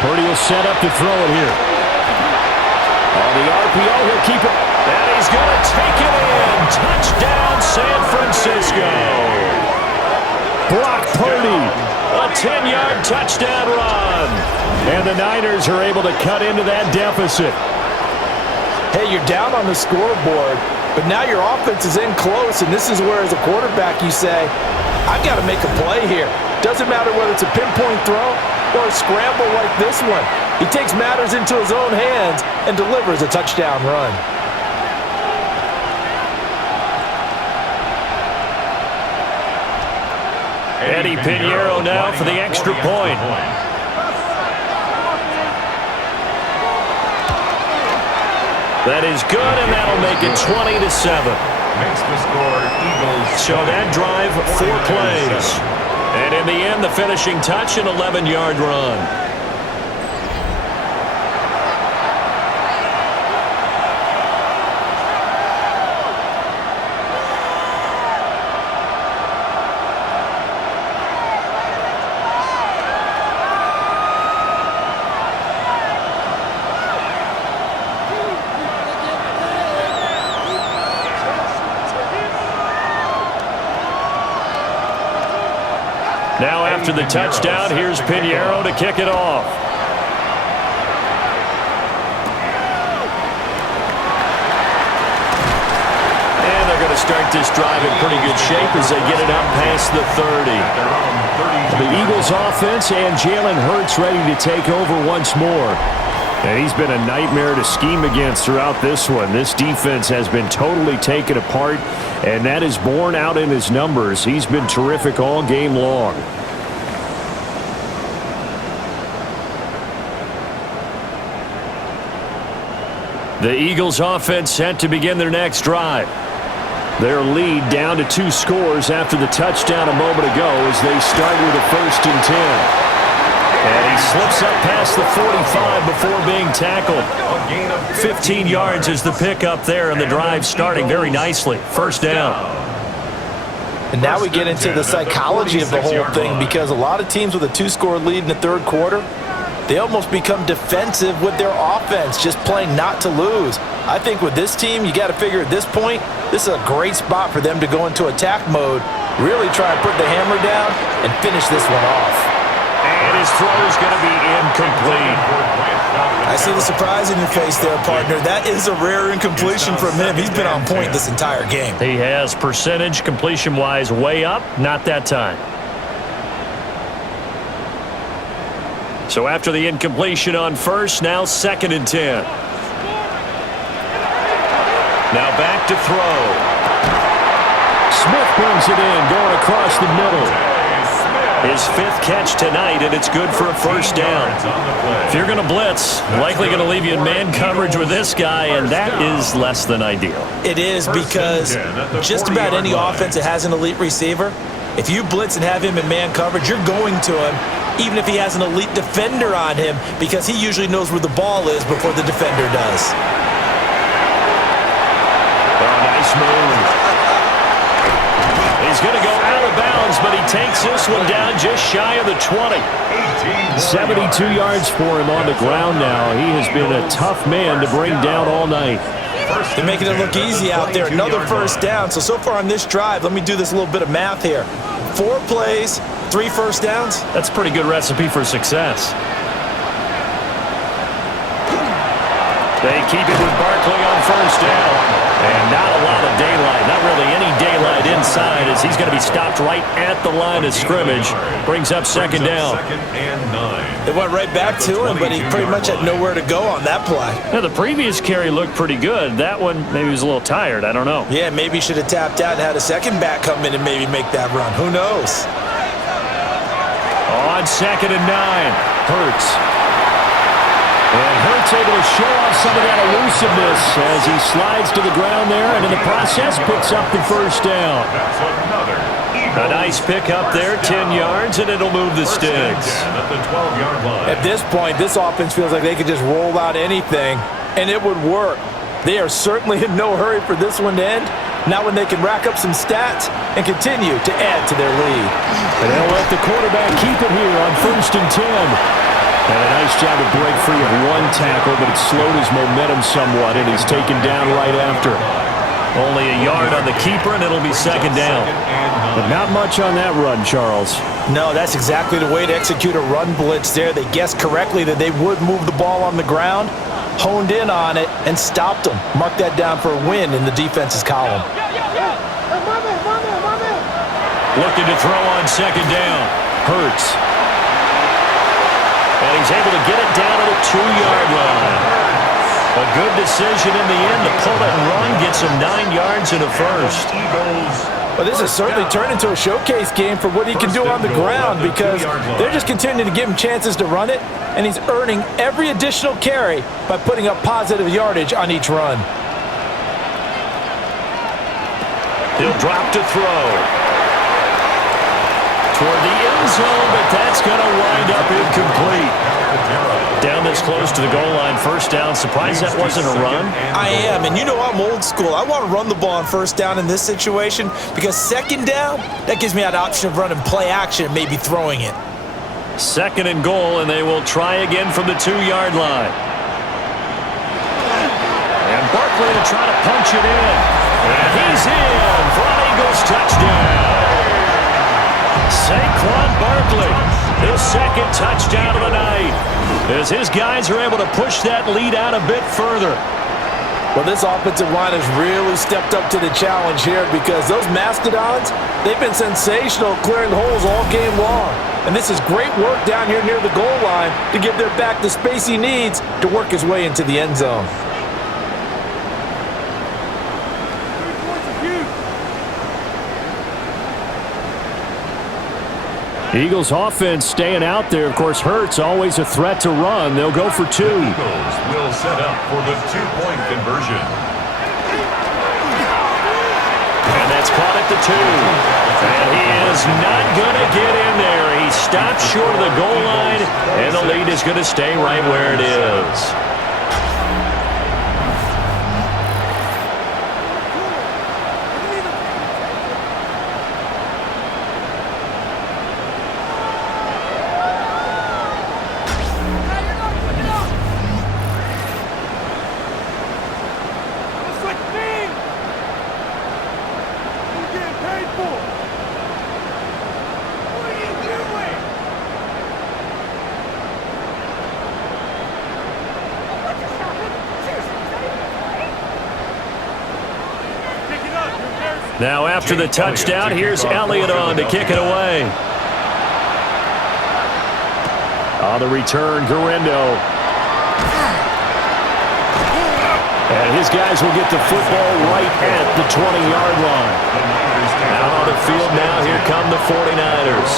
Purdy will set up to throw it here. On the RPO, he'll keep it. And he's going to take it in. Touchdown, San Francisco. Brock Purdy, a 10-yard touchdown run. And the Niners are able to cut into that deficit. Hey, you're down on the scoreboard, but now your offense is in close, and this is where, as a quarterback, you say, I've got to make a play here. Doesn't matter whether it's a pinpoint throw or a scramble like this one. He takes matters into his own hands and delivers a touchdown run. Eddie Pinheiro now for the extra point. That is good, and that'll make it 20-7. Makes the score Eagles. So that drive, 4 plays. And in the end, the finishing touch, an 11-yard run. Now after the touchdown, here's Pinheiro to kick it off. And they're going to start this drive in pretty good shape as they get it up past the 30. The Eagles offense and Jalen Hurts ready to take over once more. And he's been a nightmare to scheme against throughout this one. This defense has been totally taken apart, and that is borne out in his numbers. He's been terrific all game long. The Eagles offense set to begin their next drive. Their lead down to 2 scores after the touchdown a moment ago as they start with a 1st and 10. And he slips up past the 45 before being tackled. 15 yards is the pickup there, and the drive starting very nicely. 1st down. And now we get into the psychology of the whole thing, because a lot of teams with a 2-score lead in the 3rd quarter, they almost become defensive with their offense, just playing not to lose. I think with this team, you got to figure at this point, this is a great spot for them to go into attack mode, really try and put the hammer down and finish this one off. And his throw is going to be incomplete. I see the surprise in your face there, partner. That is a rare incompletion from him. He's been on point this entire game. He has percentage completion-wise way up, not that time. So after the incompletion on 1st, now 2nd and 10. Now back to throw. Smith brings it in, going across the middle. His 5th catch tonight, and it's good for a 1st down. If you're going to blitz, likely going to leave you in man coverage with this guy, and that is less than ideal. It is, because just about any offense that has an elite receiver, if you blitz and have him in man coverage, you're going to him, even if he has an elite defender on him, because he usually knows where the ball is before the defender does. Oh, nice move. He's going to go out of bounds, but he takes this one down just shy of the 20. 72 yards for him on the ground now. He has been a tough man to bring down all night. They're making it look easy out there. Another 1st down. So far on this drive, let me do this little bit of math here. 4 plays, 3 1st downs. That's a pretty good recipe for success. They keep it with Barkley on 1st down. And not a lot of daylight. Not really any daylight inside, as he's going to be stopped right at the line of scrimmage. Brings up 2nd down. 2nd and 9. They went right back to him, but he pretty much had nowhere to go on that play. Now, the previous carry looked pretty good. That one, maybe he was a little tired. I don't know. Yeah, maybe he should have tapped out and had a 2nd back come in and maybe make that run. Who knows? On 2nd and 9. Hurts. And Hurts able to show off some of that elusiveness as he slides to the ground there and in the process picks up the first down. That's another A nice pickup there, 10 yards, and it'll move the sticks. At the 12-yard line. At this point, this offense feels like they could just roll out anything, and it would work. They are certainly in no hurry for this one to end. Now when they can rack up some stats and continue to add to their lead. And they'll let the quarterback keep it here on 1st and 10. And a nice job to break free of one tackle, but it slowed his momentum somewhat, and he's taken down right after. Only a yard on the keeper, and it'll be 2nd down. But not much on that run, Charles. No, that's exactly the way to execute a run blitz there. They guessed correctly that they would move the ball on the ground, honed in on it, and stopped them. Mark that down for a win in the defense's column. Looking to throw on 2nd down. Hurts. And he's able to get it down to the 2-yard line. A good decision in the end to pull it and run, gets him 9 yards and a first. Well, this has certainly turned into a showcase game for what he can do on the ground because they're just continuing to give him chances to run it, and he's earning every additional carry by putting up positive yardage on each run. He'll drop to throw. Toward the end zone, but that's going to wind up incomplete. Down this close to the goal line, 1st down. Surprised that wasn't a run? I am, and you know I'm old school. I want to run the ball on 1st down in this situation because 2nd down, that gives me that option of running play action and maybe throwing it. 2nd and goal, and they will try again from the 2-yard line. And Barkley to try to punch it in. And he's in for an Eagles touchdown. Saquon Barkley, his 2nd touchdown of the night, as his guys are able to push that lead out a bit further. Well, this offensive line has really stepped up to the challenge here because those Mastodons, they've been sensational clearing holes all game long. And this is great work down here near the goal line to give their back the space he needs to work his way into the end zone. Eagles offense staying out there. Of course, Hurts always a threat to run. They'll go for 2. Eagles will set up for the 2-point conversion. And that's caught at the 2. And he is not going to get in there. He stopped short of the goal line, and the lead is going to stay right where it is. Now after the touchdown, here's Elliott on to kick it away. On the return, Garindo. And his guys will get the football right at the 20-yard line. Out on the field now, here come the 49ers.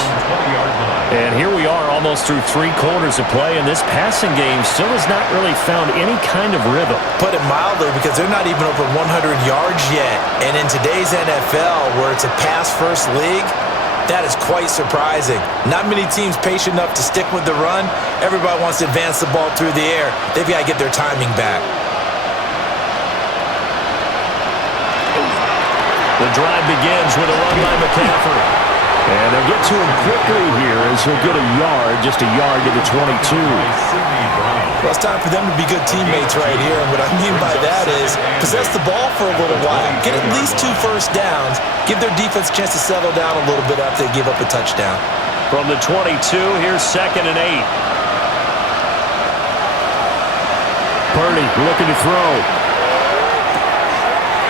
And here we are almost through 3 quarters of play, and this passing game still has not really found any kind of rhythm. Put it mildly, because they're not even over 100 yards yet. And in today's NFL, where it's a pass-first league, that is quite surprising. Not many teams patient enough to stick with the run. Everybody wants to advance the ball through the air. They've got to get their timing back. The drive begins with a run by McCaffrey. And they'll get to him quickly here as he'll get a yard, just a yard to the 22. Well, it's time for them to be good teammates right here. And what I mean by that is possess the ball for a little while. Get at least 2 first downs. Give their defense a chance to settle down a little bit after they give up a touchdown. From the 22, here's 2nd and 8. Purdy looking to throw.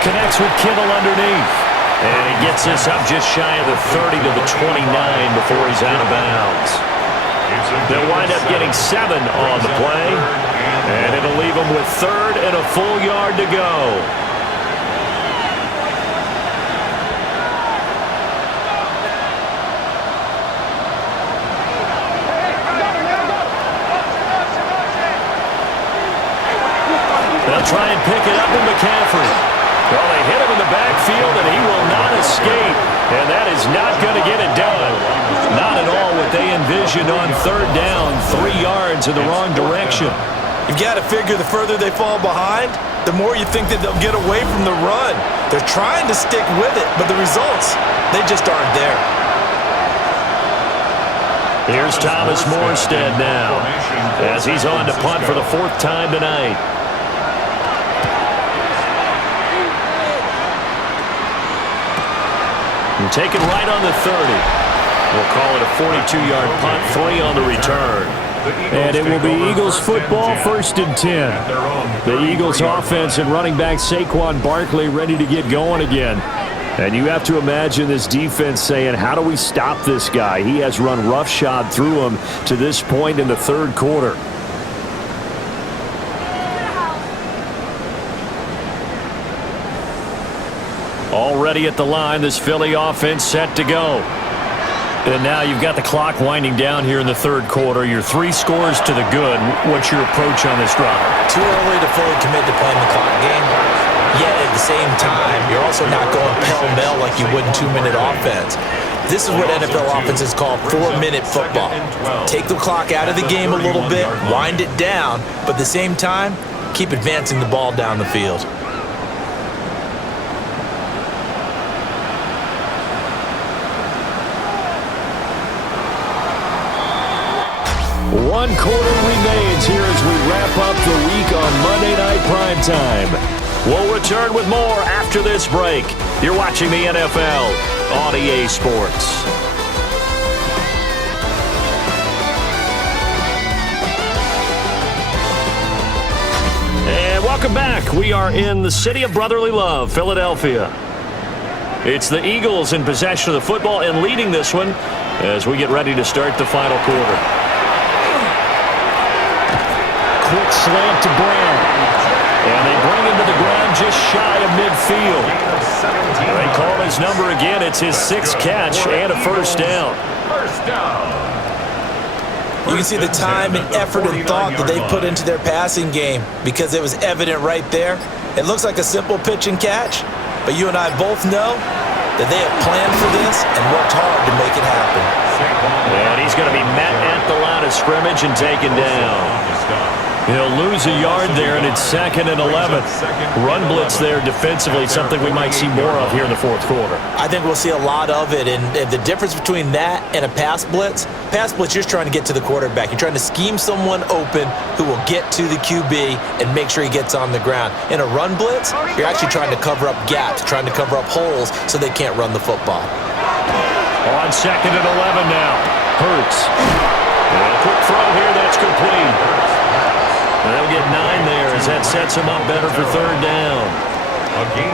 Connects with Kittle underneath. And he gets this up just shy of the 30 to the 29 before he's out of bounds. They'll wind up getting 7 on the play. And it'll leave them with 3rd and a full yard to go. try and pick it up with McCaffrey. Well, they hit him in the backfield, and he will not escape. And that is not going to get it done. Not at all what they envisioned on third down. 3 yards in the wrong direction. You've got to figure the further they fall behind, the more you think that they'll get away from the run. They're trying to stick with it, but the results, they just aren't there. Here's Thomas Morstead now as he's on to punt for the 4th time tonight. And taken right on the 30. We'll call it a 42-yard punt, 3 on the return. And it will be Eagles football, 1st and 10. The Eagles offense and running back Saquon Barkley ready to get going again. And you have to imagine this defense saying, how do we stop this guy? He has run roughshod through him to this point in the 3rd quarter. Already at the line, this Philly offense set to go. And now you've got the clock winding down here in the 3rd quarter. You're 3 scores to the good. What's your approach on this drive? Too early to fully commit to playing the clock game. Yet at the same time, you're also not going pell-mell like you would in 2-minute offense. This is what NFL offenses call 4-minute football. Take the clock out of the game a little bit, wind it down, but at the same time, keep advancing the ball down the field. 1 quarter remains here as we wrap up the week on Monday Night Primetime. We'll return with more after this break. You're watching the NFL on EA Sports. And welcome back. We are in the city of brotherly love, Philadelphia. It's the Eagles in possession of the football and leading this one as we get ready to start the final quarter. Quick slant to Brown. And they bring him to the ground just shy of midfield. They call his number again. It's his 6th catch and a 1st down. You can see the time and effort and thought that they put into their passing game because it was evident right there. It looks like a simple pitch and catch, but you and I both know that they have planned for this and worked hard to make it happen. And he's going to be met at the line of scrimmage and taken down. He'll lose a yard there, and it's 2nd and 11. Run blitz there defensively, something we might see more of here in the 4th quarter. I think we'll see a lot of it, and the difference between that and a pass blitz, you're just trying to get to the quarterback. You're trying to scheme someone open who will get to the QB and make sure he gets on the ground. In a run blitz, you're actually trying to cover up gaps, trying to cover up holes so they can't run the football. On 2nd and 11 now. Hurts. And a quick throw here, that's complete. They'll get 9 there as that sets him up better for 3rd down.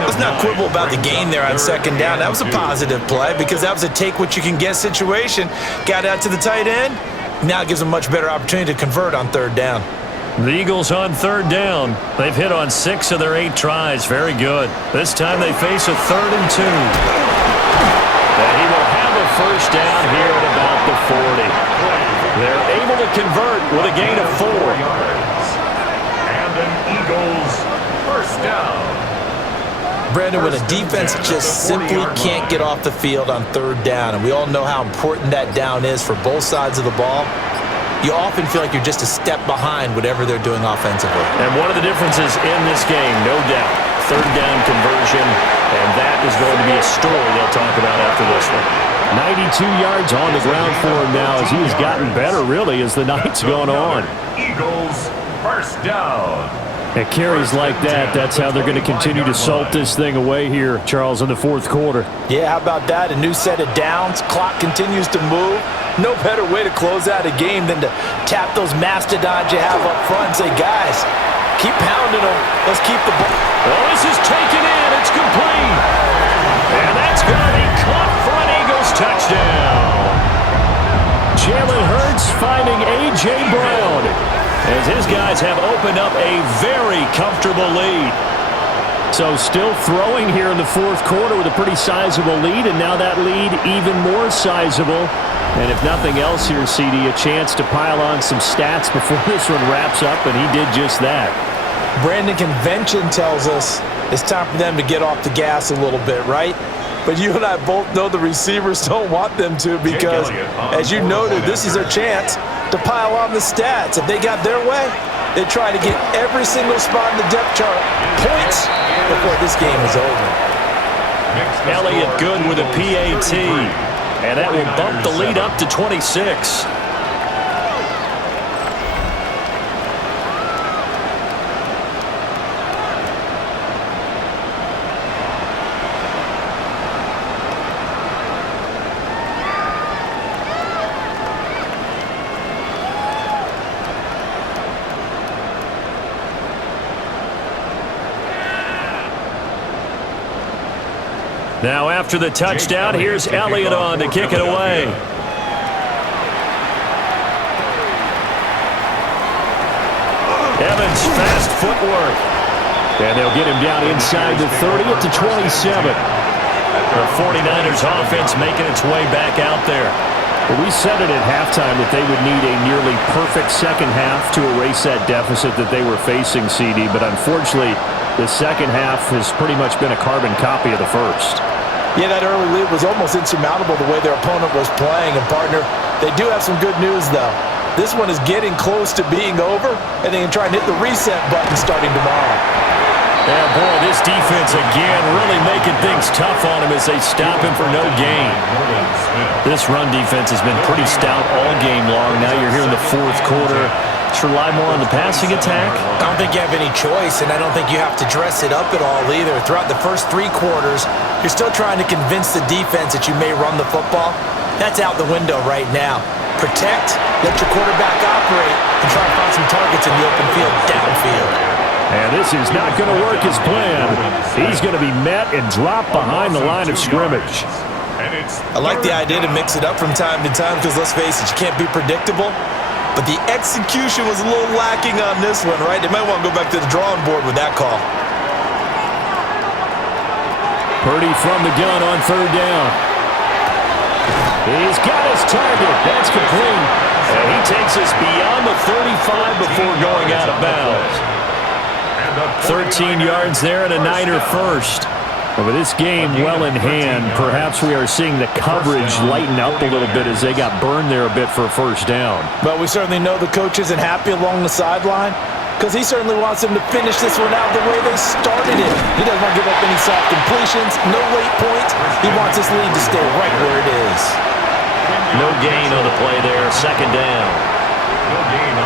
Let's not quibble about the gain there on 2nd down. That was a positive play because that was a take-what-you-can-get situation. Got out to the tight end. Now it gives them a much better opportunity to convert on 3rd down. The Eagles on 3rd down. They've hit on 6 of their 8 tries. Very good. This time they face a 3rd and 2. And he will have a 1st down here at about the 40. They're able to convert with a gain of 4. Eagles, 1st down. Brandon, when a defense just simply can't get off the field on 3rd down, and we all know how important that down is for both sides of the ball, you often feel like you're just a step behind whatever they're doing offensively. And one of the differences in this game, no doubt, 3rd down conversion, and that is going to be a story they'll talk about after this one. 92 yards on the ground for him now as he has gotten better, really, as the night's gone on. Eagles, 1st down. At carries like that, that's how they're going to continue to salt this thing away here, Charles, in the 4th quarter. Yeah, how about that? A new set of downs. Clock continues to move. No better way to close out a game than to tap those mastodons you have up front and say, guys, keep pounding them. Let's keep the ball. Well, this is taken in. It's complete. And that's going to be caught for an Eagles touchdown. Jalen Hurts finding A.J. Brown as his guys have opened up a very comfortable lead. So still throwing here in the 4th quarter with a pretty sizable lead, and now that lead even more sizable. And if nothing else here, CD, a chance to pile on some stats before this one wraps up, and he did just that. Brandin, convention tells us it's time for them to get off the gas a little bit, right? But you and I both know the receivers don't want them to because, as you noted, this is their chance to pile on the stats. If they got their way, they try to get every single spot in the depth chart points before this game is over. Elliott good with a PAT, and that will bump the lead up to 26. Now after the touchdown, here's Elliott on to kick it away. Evans, fast footwork. And they'll get him down inside the 30 to 27. The 49ers offense making its way back out there. Well, we said it at halftime that they would need a nearly perfect second half to erase that deficit that they were facing, CD. But unfortunately, the second half has pretty much been a carbon copy of the first. Yeah, that early lead was almost insurmountable the way their opponent was playing. And, partner, they do have some good news, though. This one is getting close to being over, and they can try and hit the reset button starting tomorrow. Yeah, boy, this defense again really making things tough on him as they stop him for no gain. This run defense has been pretty stout all game long. Now you're here in the fourth quarter. Let's rely more on the passing attack. I don't think you have any choice, and I don't think you have to dress it up at all either. Throughout the first 3 quarters, you're still trying to convince the defense that you may run the football. That's out the window right now. Protect, let your quarterback operate, and try to find some targets in the open field downfield. And this is not going to work as planned. He's going to be met and dropped behind the line of scrimmage. I like the idea to mix it up from time to time because, let's face it, you can't be predictable. But the execution was a little lacking on this one, right? They might want to go back to the drawing board with that call. Purdy from the gun on third down. He's got his target. That's complete. And he takes us beyond the 35 before going out of bounds. 13 yards there and a Niner first. But with this game well in hand, perhaps we are seeing the coverage lighten up a little bit as they got burned there a bit for a first down. But we certainly know the coach isn't happy along the sideline because he certainly wants them to finish this one out the way they started it. He doesn't want to give up any soft completions, no late points. He wants this lead to stay right where it is. No gain on the play there, second down.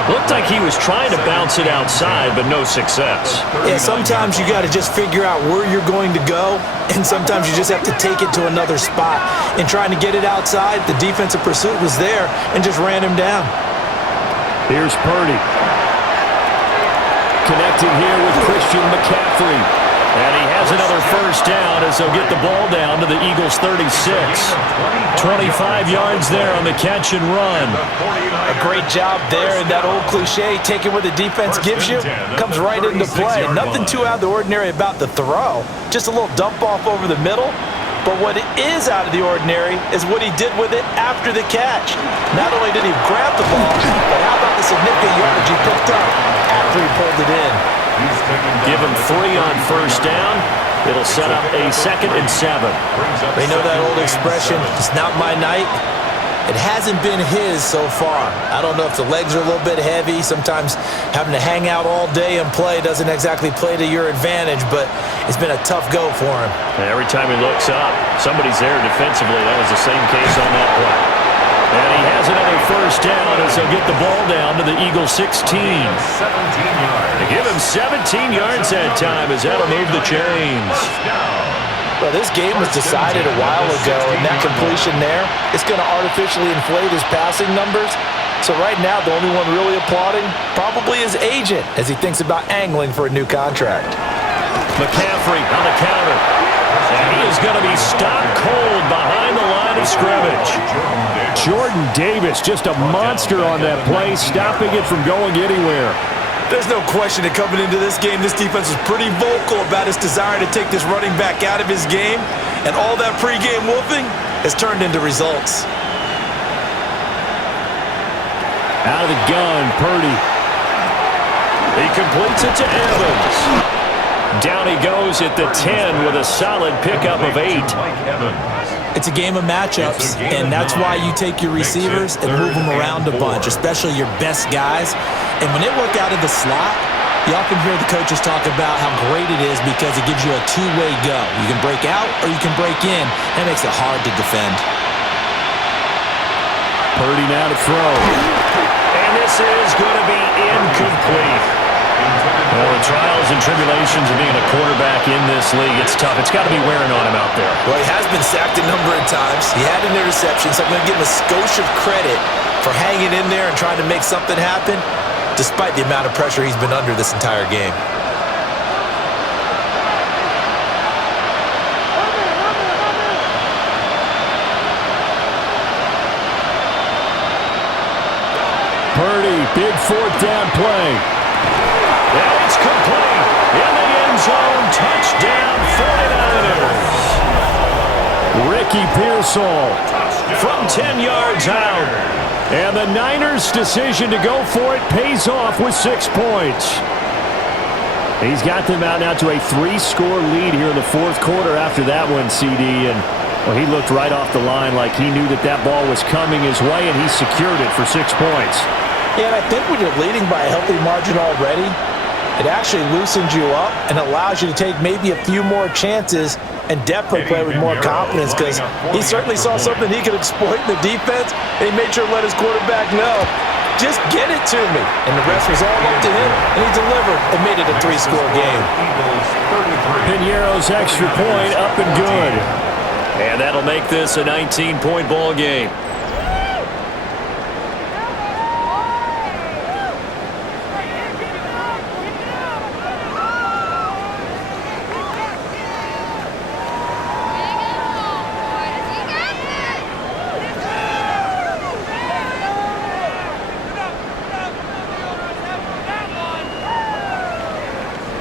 Looked like he was trying to bounce it outside, but no success. Yeah, sometimes you got to just figure out where you're going to go, and sometimes you just have to take it to another spot. And trying to get it outside, the defensive pursuit was there and just ran him down. Here's Purdy. Connecting here with Christian McCaffrey. And he has another first down as they'll get the ball down to the Eagles' 36. 25 yards there on the catch and run. A great job there, and that old cliche, take it where the defense gives you, comes right into play. Nothing too out of the ordinary about the throw. Just a little dump off over the middle. But what is out of the ordinary is what he did with it after the catch. Not only did he grab the ball, but how about the significant yardage he picked up after he pulled it in. Give him 3 on first down. It'll set up a 2nd and 7. They know that old expression, it's not my night. It hasn't been his so far. I don't know if the legs are a little bit heavy. Sometimes having to hang out all day and play doesn't exactly play to your advantage, but it's been a tough go for him. And every time he looks up, somebody's there defensively. That was the same case on that play. And he has another first down as they'll get the ball down to the Eagles' 16. 17 yards. They give him 17 yards that time as that'll move the chains. Well, this game was decided a while ago, and that completion there, it's going to artificially inflate his passing numbers. So right now, the only one really applauding probably his agent as he thinks about angling for a new contract. McCaffrey on the counter. And he is going to be stopped cold behind the line of scrimmage. Jordan Davis, just a monster on that play, stopping it from going anywhere. There's no question that coming into this game, this defense is pretty vocal about its desire to take this running back out of his game, and all that pregame whooping has turned into results. Out of the gun, Purdy. He completes it to Evans. Down he goes at the 10 with a solid pickup of 8. It's a game of matchups, and that's why you take your receivers and move them around a bunch, especially your best guys. And when they work out of the slot, you often hear the coaches talk about how great it is because it gives you a two-way go. You can break out or you can break in. That makes it hard to defend. Purdy now to throw. And this is going to be incomplete. Well, the trials and tribulations of being a quarterback in this league, it's tough. It's got to be wearing on him out there. Well, he has been sacked a number of times. He had an interception, so I'm going to give him a skosh of credit for hanging in there and trying to make something happen, despite the amount of pressure he's been under this entire game. Purdy, big fourth down play. And it's complete. In the end zone, touchdown 49ers. Ricky Pearsall from 10 yards out. And the Niners' decision to go for it pays off with 6 points. He's got them out now to a 3-score lead here in the fourth quarter after that one, CD. And well, he looked right off the line like he knew that that ball was coming his way, and he secured it for 6 points. Yeah, and I think when you're leading by a healthy margin already, it actually loosens you up and allows you to take maybe a few more chances and definitely play with more confidence because he certainly saw something he could exploit in the defense, and he made sure to let his quarterback know, just get it to me. And the rest was all up to him, and he delivered and made it a 3-score game. Piñeiro's extra point up and good. And that'll make this a 19-point ball game.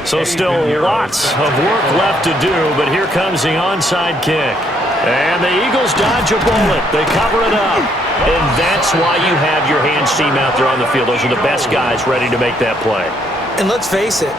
So still lots of work left to do, but here comes the onside kick. And the Eagles dodge a bullet. They cover it up. And that's why you have your hands team out there on the field. Those are the best guys ready to make that play. And let's face it,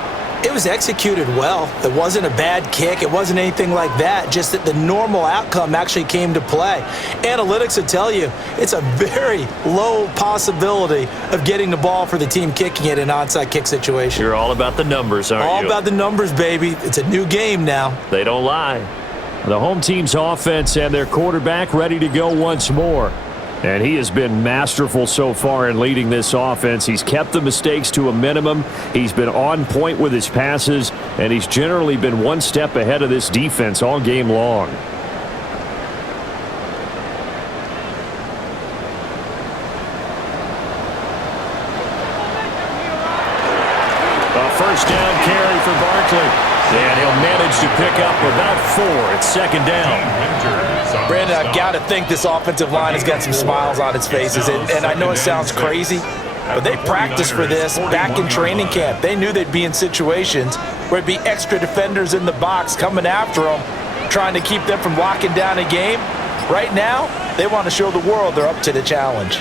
it was executed well. It wasn't a bad kick. It wasn't anything like that. Just that the normal outcome actually came to play. Analytics will tell you it's a very low possibility of getting the ball for the team kicking it in an onside kick situation. You're all about the numbers, aren't you? All about the numbers, baby. It's a new game now. They don't lie. The home team's offense and their quarterback ready to go once more. And he has been masterful so far in leading this offense. He's kept the mistakes to a minimum. He's been on point with his passes, and he's generally been one step ahead of this defense all game long. A first down carry for Barkley. And he'll manage to pick up about 4 at second down. Brandon, I've got to think this offensive line has got some smiles on its faces. And I know it sounds crazy, but they practiced for this back in training camp. They knew they'd be in situations where it'd be extra defenders in the box coming after them, trying to keep them from locking down a game. Right now, they want to show the world they're up to the challenge.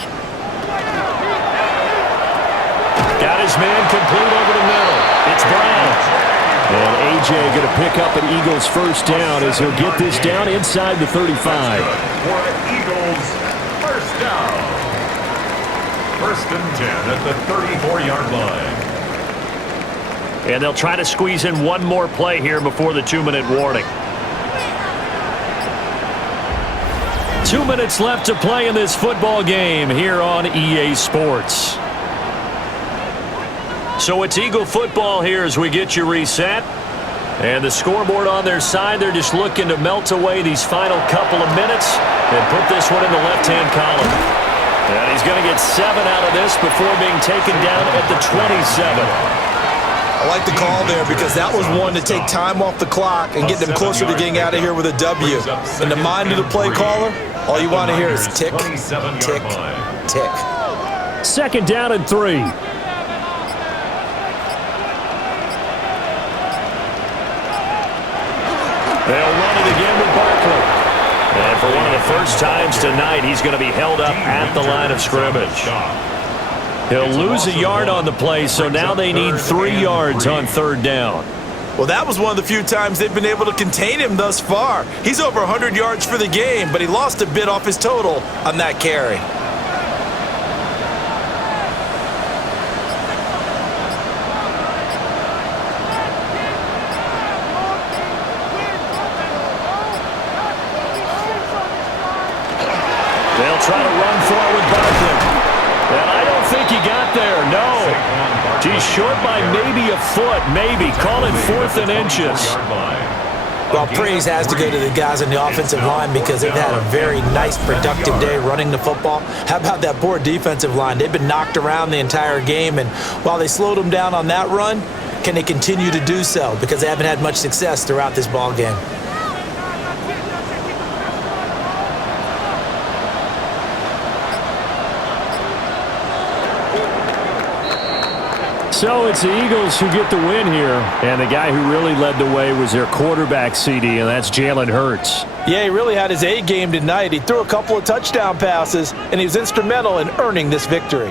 Got his man complete over the middle. It's Brown. And A.J. going to pick up an Eagles first down as he'll get this down inside the 35. For Eagles, first down. 1st and 10 at the 34-yard line. And they'll try to squeeze in one more play here before the 2-minute warning. 2 minutes left to play in this football game here on EA Sports. So it's Eagle football here as we get you reset. And the scoreboard on their side, they're just looking to melt away these final couple of minutes and put this one in the left-hand column. And he's going to get 7 out of this before being taken down at the 27. I like the call there because that was one to take time off the clock and get them closer to getting out of here with a W. In the mind of the play caller, all you want to hear is tick, tick, tick. 2nd down and 3. They'll run it again with Barkley. And for one of the first times tonight, he's going to be held up at the line of scrimmage. He'll lose a yard on the play, so now they need 3 yards on 3rd down. Well, that was one of the few times they've been able to contain him thus far. He's over 100 yards for the game, but he lost a bit off his total on that carry. They'll try to run forward Brandin. And I don't think he got there, no. He's short by maybe a foot, maybe. Call it 4th and inches. Well, praise has to go to the guys on the offensive line because they've had a very nice, productive day running the football. How about that poor defensive line? They've been knocked around the entire game, and while they slowed them down on that run, can they continue to do so? Because they haven't had much success throughout this ball game. So it's the Eagles who get the win here. And the guy who really led the way was their quarterback, CD, and that's Jalen Hurts. Yeah, he really had his A game tonight. He threw a couple of touchdown passes, and he was instrumental in earning this victory.